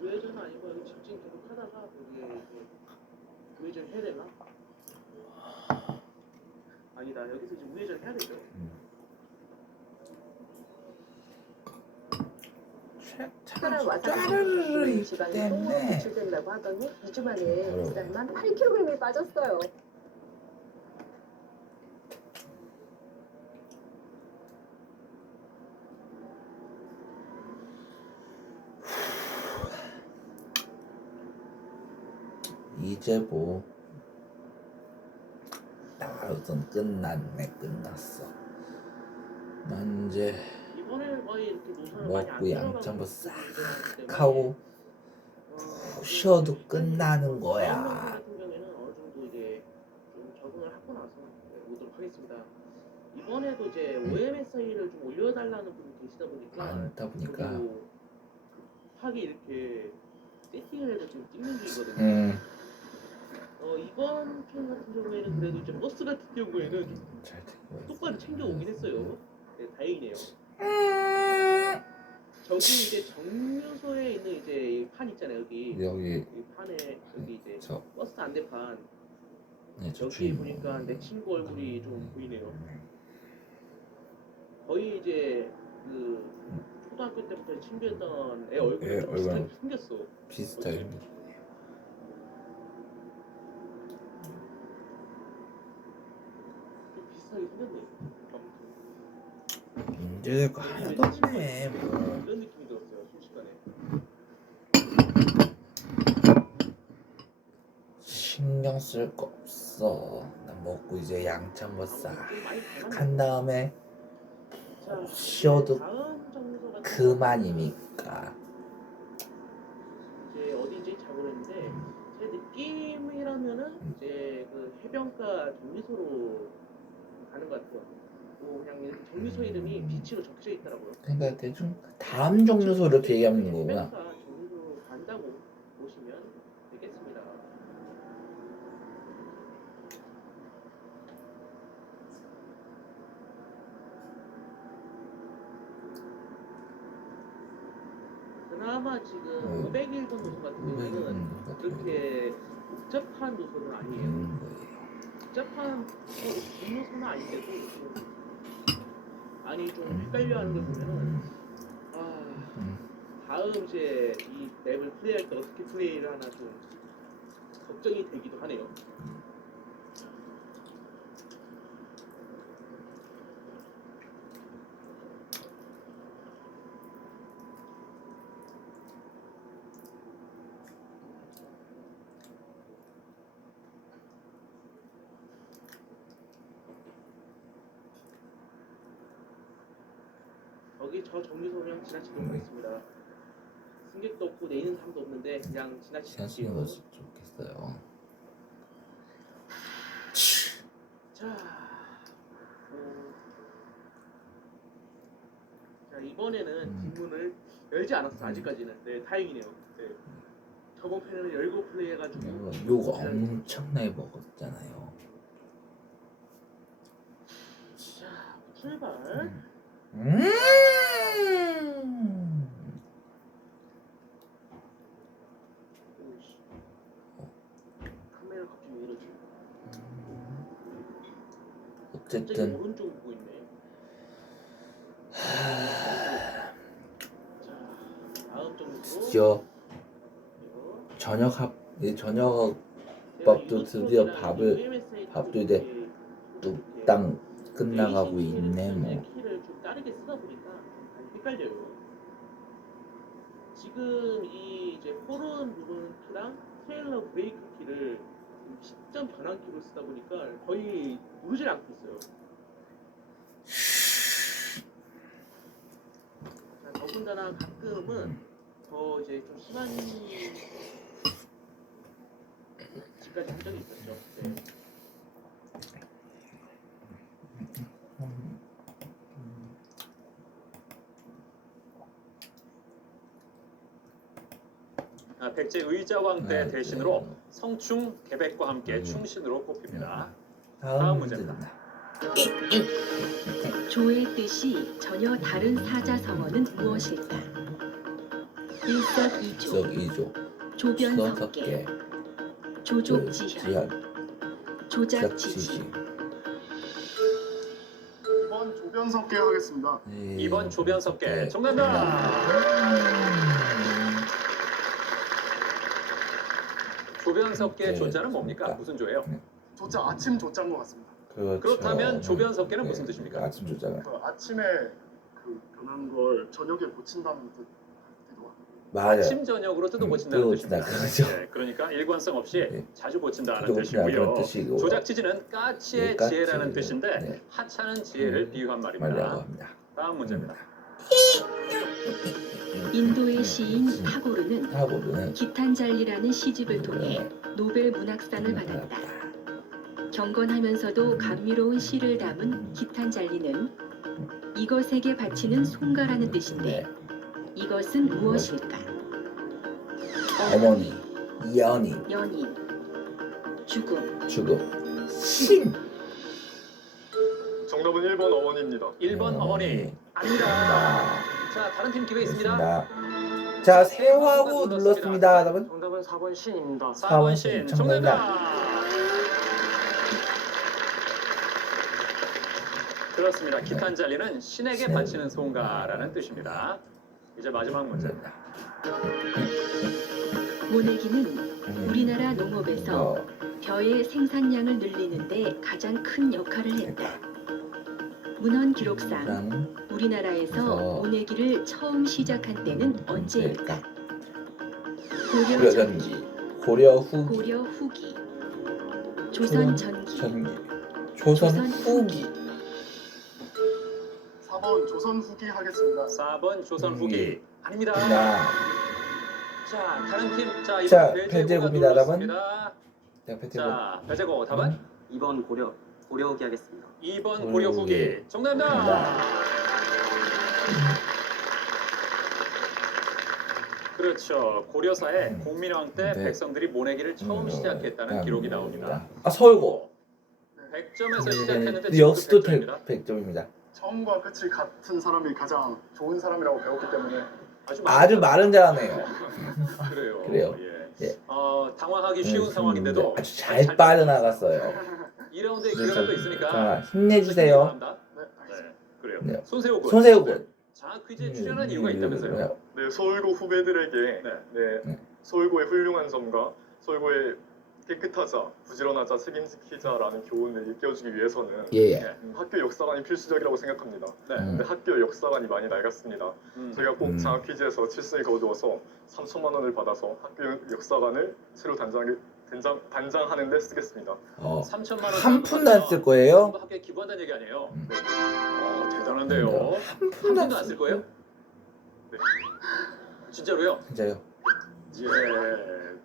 우회전은 아니고 여기 직진 계속 하다가 여기에 이제 우회전 해야 되나? 아니다. 여기서 이제 우회전 해야 되죠. 특별한 와사비 지방이 똥으로 배출된다고 하더니 2주 만에 뱃살만 8kg이 빠졌어요. 이제 뭐 나로선 끝났어. 난 이제 이번에 거의 이렇게 노선을 많이 안 먹고 양참 들어가고 싹 하고 푹 쉬어도 끝나는 거야. 같은 경우에는 어느 정도 이제 좀 적응을 하고 나서 오도록 하겠습니다. 이번에도 이제 OMSI를 좀 올려달라는 분이 계시다 보니까 많다 보니까 급하게 이렇게 세팅을 해서 지금 찍는 중이거든요. 이번 편 같은 경우에는 그래도 이제 버스 같은 경우에는 좀 똑바로 챙겨오긴 했어요. 네, 다행이네요. 저기 이제 정류소에 있는 이제 이 판 있잖아요. 여기 이 판에 여기 이제 버스 안내판 여기 보니까 내 친구 얼굴이 좀 보이네요. 거의 이제 그 초등학교 때부터 친구였던 애 얼굴이 좀 비슷하게 생겼어. 비슷하게 생겼어. 비슷하게 생겼네. 문제될 거 하나도 없네 뭐. 이런 느낌이 들었어요. 순식간에. 신경 쓸 거 없어. 난 먹고 이제 양참거 싹 한 다음에 쉬어도 그만이니까. 이제 어디인지 잘 모르겠는데 제 느낌이라면은 이제 그 해변가 정류소로 가는 것 같아요. 그냥 이렇게 정류소 이름이 비치로 적혀져 있더라고요. 그러니까 대충 다음 정류소 이렇게 얘기하는 거구나. 해변가 정류소로 그나마 지금 501번 노선 같은 경우는 그렇게 복잡한 노선은 아니에요. 복잡한 노선은 아닌데도 아니 좀 헷갈려하는 걸 보면은 다음 이제 이 맵을 플레이할 때 어떻게 플레이를 하나 좀 걱정이 되기도 하네요. 여기 저 정류소 그냥 지나치도록 하겠습니다. 승객도 없고 내리는 사람도 없는데 그냥 지나치는 거 좋겠어요. 자, 자 이번에는 뒷문을 열지 않았어 아직까지는. 네 다행이네요. 네. 저번 편에는 열고 플레이해가지고 요거 엄청나게 먹었잖아요. 자 출발. 오이씨. 카메라 갑자기 왜 이러지? 갑자기 어쨌든 오른쪽 보고 있네. 자 다음 정도. 드디어 저녁밥도 드디어 밥도 이제 뚝딱 끝나가고 있네 뭐. 키를 좀 다르게 쓰다 보니까 많이 헷갈려요. 지금 이 이제 호른 누르는 키랑 트레일러 브레이크 키를 시점 변환키로 쓰다 보니까 거의 누르질 않고 있어요. 자, 더군다나 가끔은 더 이제 좀 심한 지까지 한 적이 있었죠. 네. 백제 의자왕 때 대신으로 성충 계백과 함께 충신으로 뽑힙니다. 다음 문제입니다. 조의 뜻이 전혀 다른 사자성어는 무엇일까? 일석이조, 조변석계, 조족지현, 조작지시. 2번 조변석계 하겠습니다. 2번 조변석계 정답입니다. 조변석계의 조자는 뭡니까? 무슨 조예요? 조자 아침 조자인 것 같습니다. 그렇다면 조변석계는 무슨 뜻입니까? 아침 조자가. 아침에 그 변한 걸 저녁에 고친다는 뜻이기도 하고. 맞아요. 아침 저녁으로 뜯어 고친다는 뜻입니다. 그렇죠. 네, 그러니까 일관성 없이 자주 고친다는 그런 뜻이고요. 뜻이고. 조작지지는 까치의 까치, 지혜라는 뜻인데 하찮은 지혜를 비유한 말입니다. 다음 문제입니다. 인도의 시인 타고르는 기탄잘리라는 시집을 통해 노벨 문학상을 받았다. 경건하면서도 감미로운 시를 담은 기탄잘리는 이것에게 바치는 송가라는 뜻인데 이것은 무엇일까? 어머니, 연인, 죽음, 신. 정답은 1번 어머니입니다. 1번 어머니 아닙니다. 자, 다른 팀 기회 있습니다. 자, 세호하고 눌렀습니다, 여러분. 정답은 4번 신입니다. 4번 신 정답입니다. 그렇습니다. 기탄잘리는 신에게 바치는 송가라는 뜻입니다. 이제 마지막 문제입니다. 모내기는 우리나라 농업에서 벼의 생산량을 늘리는데 가장 큰 역할을 했다. 문헌 기록상 우리나라에서 모내기를 처음 시작한 때는 언제일까? 고려 전기, 고려 후기, 고려 후기, 조선 전기, 조선 후기. 4번 조선 후기 하겠습니다. 4번 조선 후기 아닙니다. 자, 다른 팀. 자, 자, 이번 배제고입니다, 여러분. 자, 배제고. 자, 배제고 답은 2번 고려 후기 하겠습니다. 2번 고려 후기 정답입니다. 그렇죠. 고려사의 공민왕 때 백성들이 모내기를 처음 시작했다는 기록이 나옵니다. 아, 서울고. 100점에서 시작했는데 근데 역시도 100점입니다. 100점입니다. 처음과 끝이 같은 사람이 가장 좋은 사람이라고 배웠기 때문에 아주 말은 잘하네요. 그래요. 그래요. 예. 예. 당황하기 쉬운 상황인데도 아주 잘 빠져나갔어요. 2라운드에 기회가 또 있으니까 자, 힘내주세요. 네. 그래요. 네. 손세호군. 손세호군. 장학 퀴즈에 출연한 이유가 있다면서요? 네, 서울고 후배들에게 서울고의 훌륭한 점과 서울고의 깨끗하자, 부지런하자, 책임지키자라는 교훈을 일깨워주기 위해서는 예. 학교 역사관이 필수적이라고 생각합니다. 네. 근데 학교 역사관이 많이 낡았습니다. 저희가 꼭 장학 퀴즈에서 7승을 거두어서 3천만 원을 받아서 학교 역사관을 새로 단장하는 데 쓰겠습니다. 3천만 원. 한 푼도 안 쓸 거예요? 학교에 기부한다는 얘기 아니에요? 대단한데요. 한 푼도 안 쓸 거예요? 네. 진짜로요? 진짜요? 예,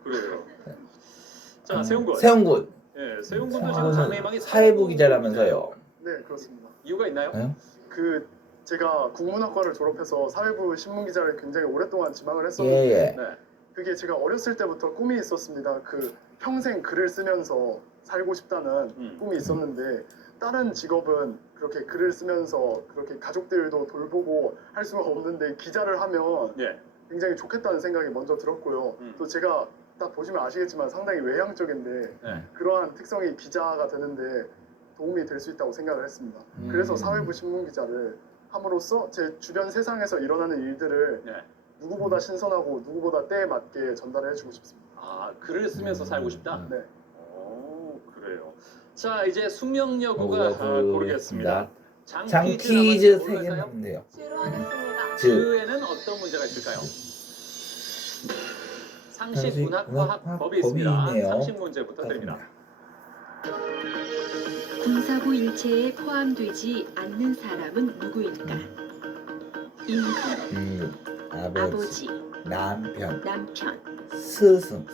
그래요. 자, 세훈군. 세훈군. 예, 세훈군도 지금 장래희망이 사회부 기자라면서요. 네, 그렇습니다. 이유가 있나요? 제가 국문학과를 졸업해서 사회부 신문 기자를 굉장히 오랫동안 지망을 예. 했었는데 그게 제가 어렸을 때부터 꿈이 있었습니다. 평생 글을 쓰면서 살고 싶다는 꿈이 있었는데 다른 직업은 그렇게 글을 쓰면서 그렇게 가족들도 돌보고 할 수가 없는데 기자를 하면 굉장히 좋겠다는 생각이 먼저 들었고요. 또 제가 딱 보시면 아시겠지만 상당히 외향적인데 그러한 특성이 기자가 되는데 도움이 될 수 있다고 생각을 했습니다. 그래서 사회부 신문 기자를 함으로써 제 주변 세상에서 일어나는 일들을 누구보다 신선하고 누구보다 때에 맞게 전달을 해주고 싶습니다. 아, 글을 쓰면서 살고 싶다? 네. 오, 그래요. 자, 이제 숙명여고가 고르겠습니다. 장 퀴즈 3개 남는데요. 즈에는 어떤 문제가 있을까요? 상식, 문학, 과학, 법이 있습니다. 있네요. 상식 문제부터 드립니다. 군사부 일체에 포함되지 않는 사람은 누구일까? 임금, 아버지, 남편, 스승.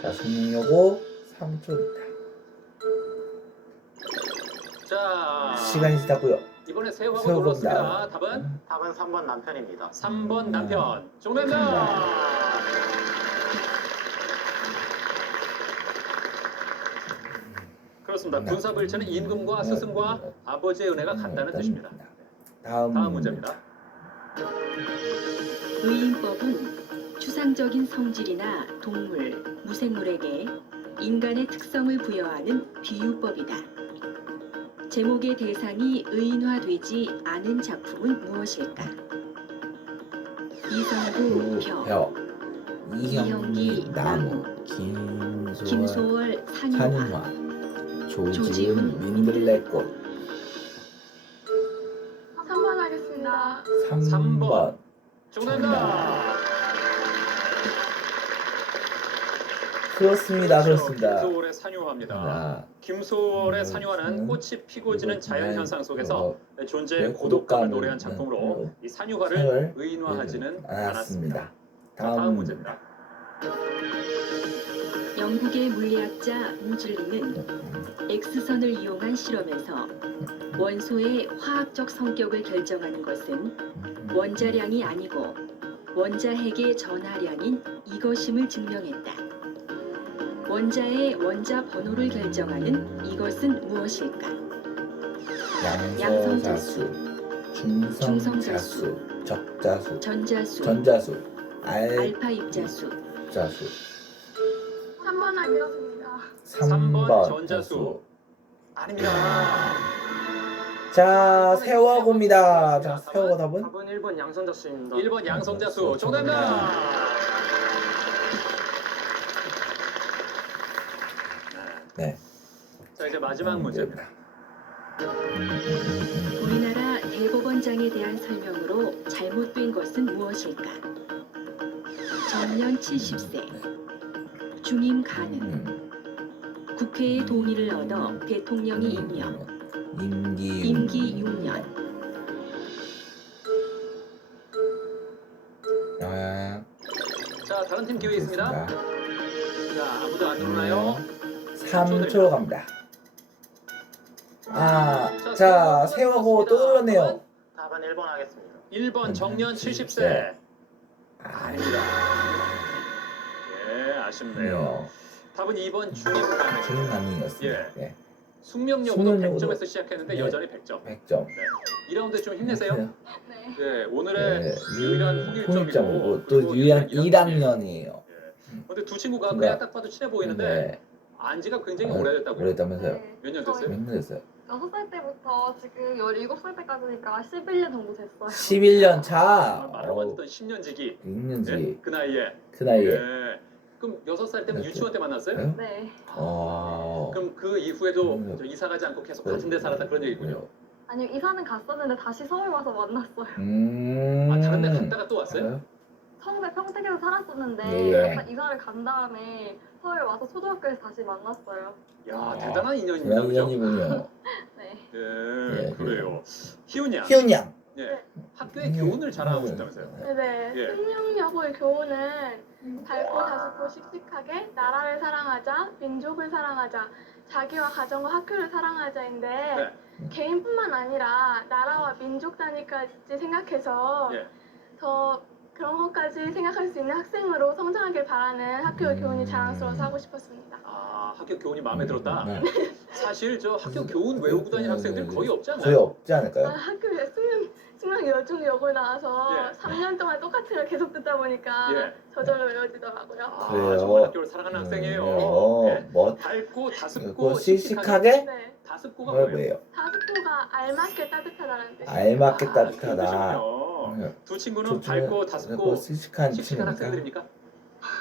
자, 숙명여고 3초입니다. 자, 시간이 지났고요. 이번에 세호하고 세호군 눌렀습니다. 나와요. 답은 3번 남편입니다. 3번 남편. 정답입니다. 그렇습니다. 군사부 일체는 임금과 스승과 아버지의 은혜가 같다는 뜻입니다. 다음 문제입니다. 의인법은 추상적인 성질이나 동물, 무생물에게 인간의 특성을 부여하는 비유법이다. 제목의 대상이 의인화되지 않은 작품은 무엇일까? 이성구 벼, 이형기 나무, 김소월 산유화, 조지훈 민들레꽃. 3번 하겠습니다. 3번. 정답입니다. 그렇습니다. 김소월의 산유화입니다. 김소월의 산유화는 꽃이 피고 지는 자연 현상 속에서 존재의 고독감을 노래한 작품으로 이 산유화를 의인화하지는 않았습니다. 다음 문제입니다. 영국의 물리학자 무즐리는 X선을 이용한 실험에서 원소의 화학적 성격을 결정하는 것은 원자량이 아니고 원자핵의 전하량인 이것임을 증명했다. 원자의 원자 번호를 결정하는 이것은 무엇일까? 양성자수, 중성자수, 적자수, 전자수, 알파 입자수. 3번 하겠습니다. 3번 전자수. 아닙니다. 자, 세호하고입니다. 자, 세호가 답은? 답은 1번 양성자수입니다. 1번 양성자수. 정답입니다. 네. 자, 이제 마지막 문제입니다. 우리나라 대법원장에 대한 설명으로 잘못된 것은 무엇일까? 정년 70세, 중임 가능, 국회의 동의를 얻어 대통령이 임명, 임기 6년. 자, 다른 팀 기회 있습니다. 자, 아무도 안 누르나요? 3초로 갑니다. 자, 세호하고 또 눌렀네요. 답은 1번 하겠습니다. 1번 정년 70세. 예, 아쉽네요. 답은 2번 중임 가능. 중임 가능이었습니다. 예. 숙명여고도 숙명여고도 100점에서 시작했는데 네. 여전히 100점. 100점. 네. 2라운드 좀 힘내세요. 네. 네, 오늘의 네, 유일한 홍일점이고 홍일점이고 또 유일한 1학년. 1학년이에요. 근데 두 친구가 친구가- 그냥 딱 봐도 친해 보이는데 네. 안지가 굉장히 아, 오래됐다고요. 오래됐다면서요? 몇 년 됐어요? 몇 년 됐어요? 6살 때부터 지금 17살 때까지니까 11년 정도 됐어요. 11년 차. 말아봤던 10년지기. 6년지. 그 나이에. 그 나이에. 네. 그럼 6살 때면 유치원 때 만났어요? 네. 네. 그럼 그 이후에도 저 이사 가지 않고 계속 같은 데 살았다 그런 얘기군요. 아니 이사는 갔었는데 다시 서울 와서 만났어요. 아, 다른 데 갔다가 또 왔어요? 처음에 평택에서 살았었는데 예. 아까 이사를 간 다음에 서울 와서 초등학교에서 다시 만났어요. 야, 대단한 인연입니다. 대단한 그죠? 인연이군요. 네. 예, 그래요. 희훈 양. 희훈 양. 예. 학교의 교훈을 자랑하고 싶다면서요? 네. 예. 숙명여고의 교훈은 밝고 다듬고 씩씩하게 나라를 사랑하자, 민족을 사랑하자, 자기와 가정과 학교를 사랑하자인데 네. 개인뿐만 아니라 나라와 민족 단위까지 생각해서 예. 더 그런 것까지 생각할 수 있는 학생으로 성장하길 바라는 학교의 교훈이 자랑스러워서 하고 싶었습니다. 아, 학교 교훈이 마음에 들었다? 네. 사실 저 학교 교훈 외우고 다니는 학생들 거의 없지 않나요? 거의 없지 않을까요? 학교에 숙명여중여고를 나와서 예. 3년 동안 똑같은 걸 계속 듣다 보니까 예. 저절로 외워지더라고요. 아, 그래요? 정말 학교를 사랑하는 학생이에요. 예. 뭐 밝고 다습고 뭐 씩씩하게? 네. 다습고가 뭐예요? 뭐예요? 다습고가 알맞게 따뜻하다는 뜻이에요. 알맞게 아, 따뜻하다. 그러시군요. 두 친구는 밝고 다습고 씩씩한 씩씩한 친구니까. 학생들입니까?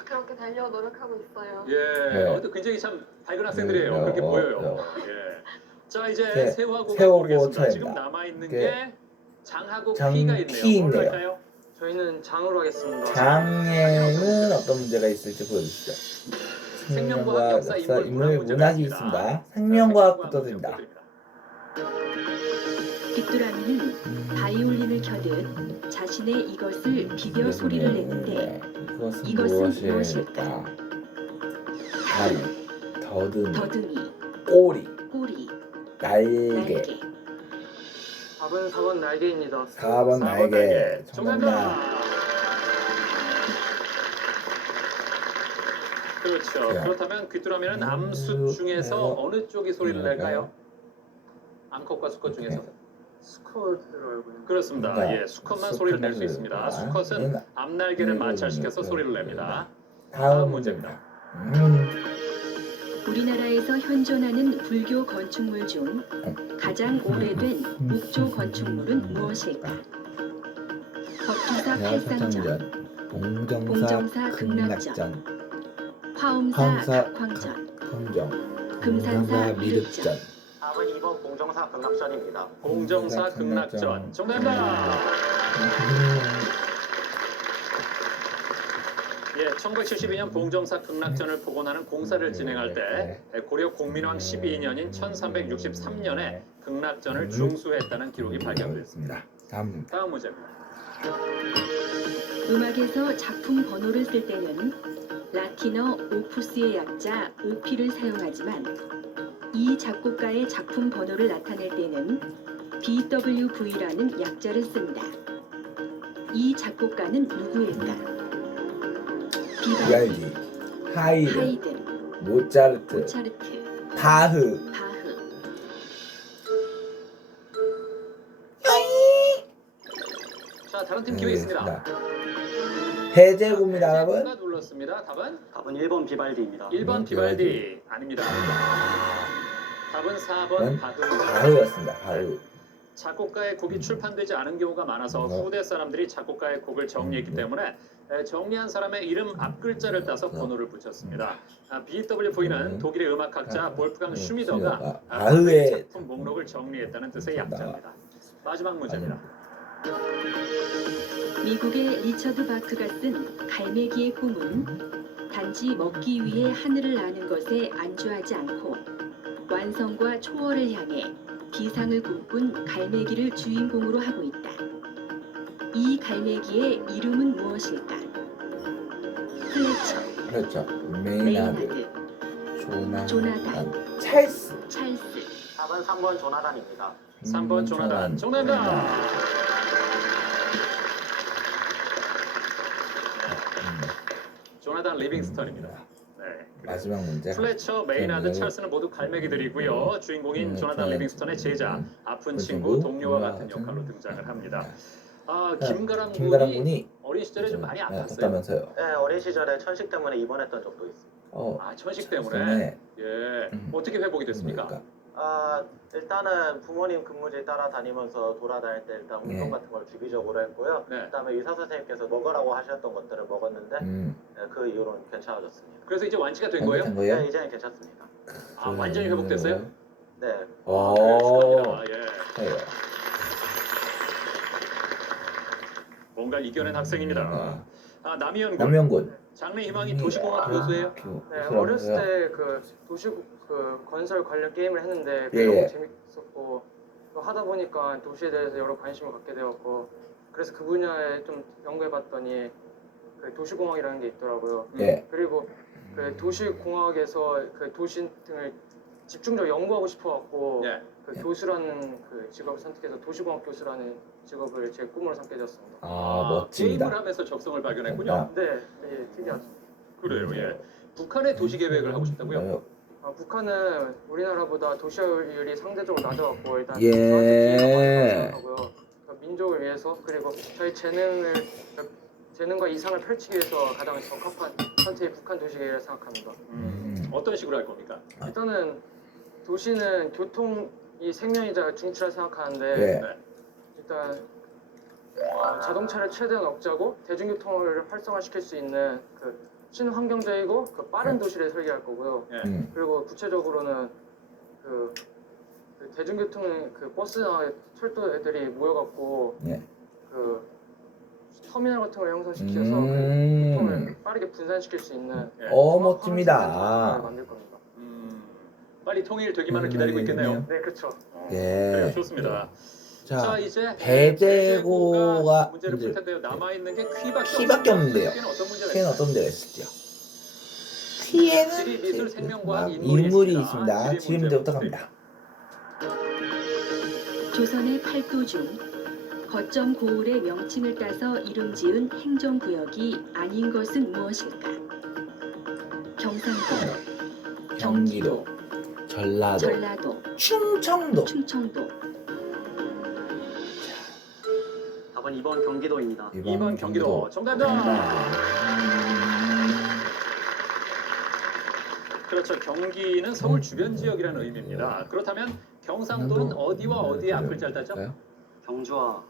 그렇게 달려 노력하고 있어요. 예. 네. 근데 굉장히 참 밝은 학생들이에요. 네, 그렇게 보여요. 네. 예. 자, 이제 네, 세호하고 세호고 보겠습니다. 차입니다. 지금 남아 있는 게 게 장하고 장, 피가 있네요. 피 뭘로 있네요. 할까요? 저희는 장으로 하겠습니다. 장에는 어떤 문제가 있을지 보여주시죠. 생명과학, 역사, 인물, 문화가 문학이 있습니다. 있습니다. 생명과학부터 드립니다. 귀뚜라미는 바이올린을 켜듯 자신의 이것을 비벼 소리를 내는데 이것은 이것은 무엇일까? 다리, 더듬이, 꼬리, 꼬리, 날개. 답은 4번 날개입니다. 4번 날개. 정답. 정답. 그렇죠. 자, 그렇다면 귀뚜라미는 암숫 중에서 어느 쪽이 소리를 낼까요? 암컷과 수컷 중에서? 스쿼드로 알고 있는데. 그렇습니다. 네. 예, 수컷만 소리를 낼 수 있습니다. 수컷은 앞날개를 마찰시켜서 소리를 냅니다. 다음 문제입니다. 우리나라에서 현존하는 불교 건축물 중 가장 오래된 목조 건축물은 무엇일까? 법기사 팔상전, 봉정사 극락전, 화엄사 각황전, 금산사 미륵전. 답은 2번 공정사 극락전입니다. 공정사 극락전. 정답입니다. 예, 1972년 봉정사 극락전을 복원하는 공사를 진행할 때 고려 공민왕 12년인 1363년에 극락전을 중수했다는 기록이 발견됐습니다. 다음 문제입니다. 음악에서 작품 번호를 쓸 때는 라틴어 오푸스의 약자 OP를 사용하지만 이 작곡가의 작품 번호를 나타낼 때는 BWV라는 약자를 쓴다. 이 작곡가는 누구일까? 비발디, 하이든, 모차르트, 바흐. 자, 다른 팀 기회 있습니다. 대제고입니다, 답은. 누가 눌렀습니다. 답은 1번 비발디입니다. 1번 비발디 아닙니다. 답은 4번 바흐입니다. 바흐였습니다. 바흐. 작곡가의 곡이 출판되지 않은 경우가 많아서 후대 사람들이 작곡가의 곡을 정리했기 때문에 정리한 사람의 이름 앞 글자를 따서 번호를 붙였습니다. BWV는 독일의 음악학자 볼프강 슈미더가 바흐의 작품 목록을 정리했다는 뜻의 약자입니다. 마지막 문제입니다. 미국의 리처드 바크가 쓴 갈매기의 꿈은 단지 먹기 위해 하늘을 나는 것에 안주하지 않고 완성과 초월을 향해 비상을 꿈꾼 갈매기를 주인공으로 하고 있다. 이 갈매기의 이름은 무엇일까? 플래처, 그렇죠. 메이나드, 레이나드, 조나단, 찰스. 답은 3번 조나단입니다. 3번 조나단. 정답입니다. 조나단 리빙스턴입니다. 네, 마지막 문제. 플래처, 메이나드, 찰스는 모두 갈매기들이고요. 주인공인 조나단 리빙스턴의 제자, 아픈 친구, 동료와 같은 역할로 등장을 합니다. 김가람 군이 어린 시절에 좀 많이 아팠어요. 네, 어린 시절에 천식 때문에 입원했던 적도 있습니다. 천식 때문에. 예. 어떻게 회복이 됐습니까? 일단은 부모님 근무지 따라다니면서 돌아다닐 때 일단 운동 같은 걸 주기적으로 했고요. 그다음에 의사 선생님께서 먹으라고 하셨던 것들을 먹었는데 그 이후로는 괜찮아졌습니다. 그래서 이제 완치가 된 거예요? 네, 이제는 괜찮습니다. 완전히 회복됐어요? 네. 축하합니다. 예. 뭔가를 이겨낸 학생입니다. 남희연 군. 장래 희망이 도시공학 교수예요? 네, 어렸을 때 그 도시 그 건설 관련 게임을 했는데 그게 너무 재밌었고 또 하다 보니까 도시에 대해서 여러 관심을 갖게 되었고 그래서 그 분야에 좀 연구해봤더니 그 도시공학이라는 게 있더라고요. 그리고 그 도시공학에서 그 도시 등을 집중적으로 연구하고 싶어갖고 그 교수라는 그 직업을 선택해서 도시공학 교수라는 직업을 제 꿈으로 삼게 되었습니다. 멋집니다. 게임을 하면서 적성을 발견했군요. 네, 특이하죠. 그래요, 예. 북한의 도시 계획을 하고 싶다고요? 북한은 우리나라보다 도시화율이 상대적으로 낮아갖고 일단 생각하고요. 민족을 위해서 그리고 저희 재능과 이상을 펼치기 위해서 가장 적합한 선택이 북한 도시 계획이라 생각합니다. 어떤 식으로 할 겁니까? 일단은 도시는 교통이 생명이자 중추라 생각하는데 일단 자동차를 최대한 억제하고 대중교통을 활성화시킬 수 있는 그 친환경적이고 그 빠른 도시를 설계할 거고요. 그리고 구체적으로는 그 대중교통 그 버스나 철도 애들이 모여갖고 그 터미널 같은 걸 형성시켜서 그 교통을 빠르게 분산시킬 수 있는 멋집니다. 만들 겁니다. 빨리 통일되기만을 기다리고 있겠네요. 네, 그렇죠. 그래요, 좋습니다. 자, 이제 배재고가 문제를 풀 텐데요. 남아 있는 게 키밖에 없는데요. 키에는 어떤 문제가 있을지요? 키에는 지리, 미술, 생명과학, 인물이 있습니다. 지리 문제부터 갑니다. 조선의 8도 중 거점 고을의 명칭을 따서 이름 지은 행정구역이 아닌 것은 무엇일까? 경상도, 경기도, 전라도, 충청도. 답은 2번 경기도입니다. 2번 경기도. 정답입니다. 그렇죠. 경기는 서울 주변 지역이라는 의미입니다. 그렇다면 경상도는 어디와 어디에 앞글자를 따죠? 경주와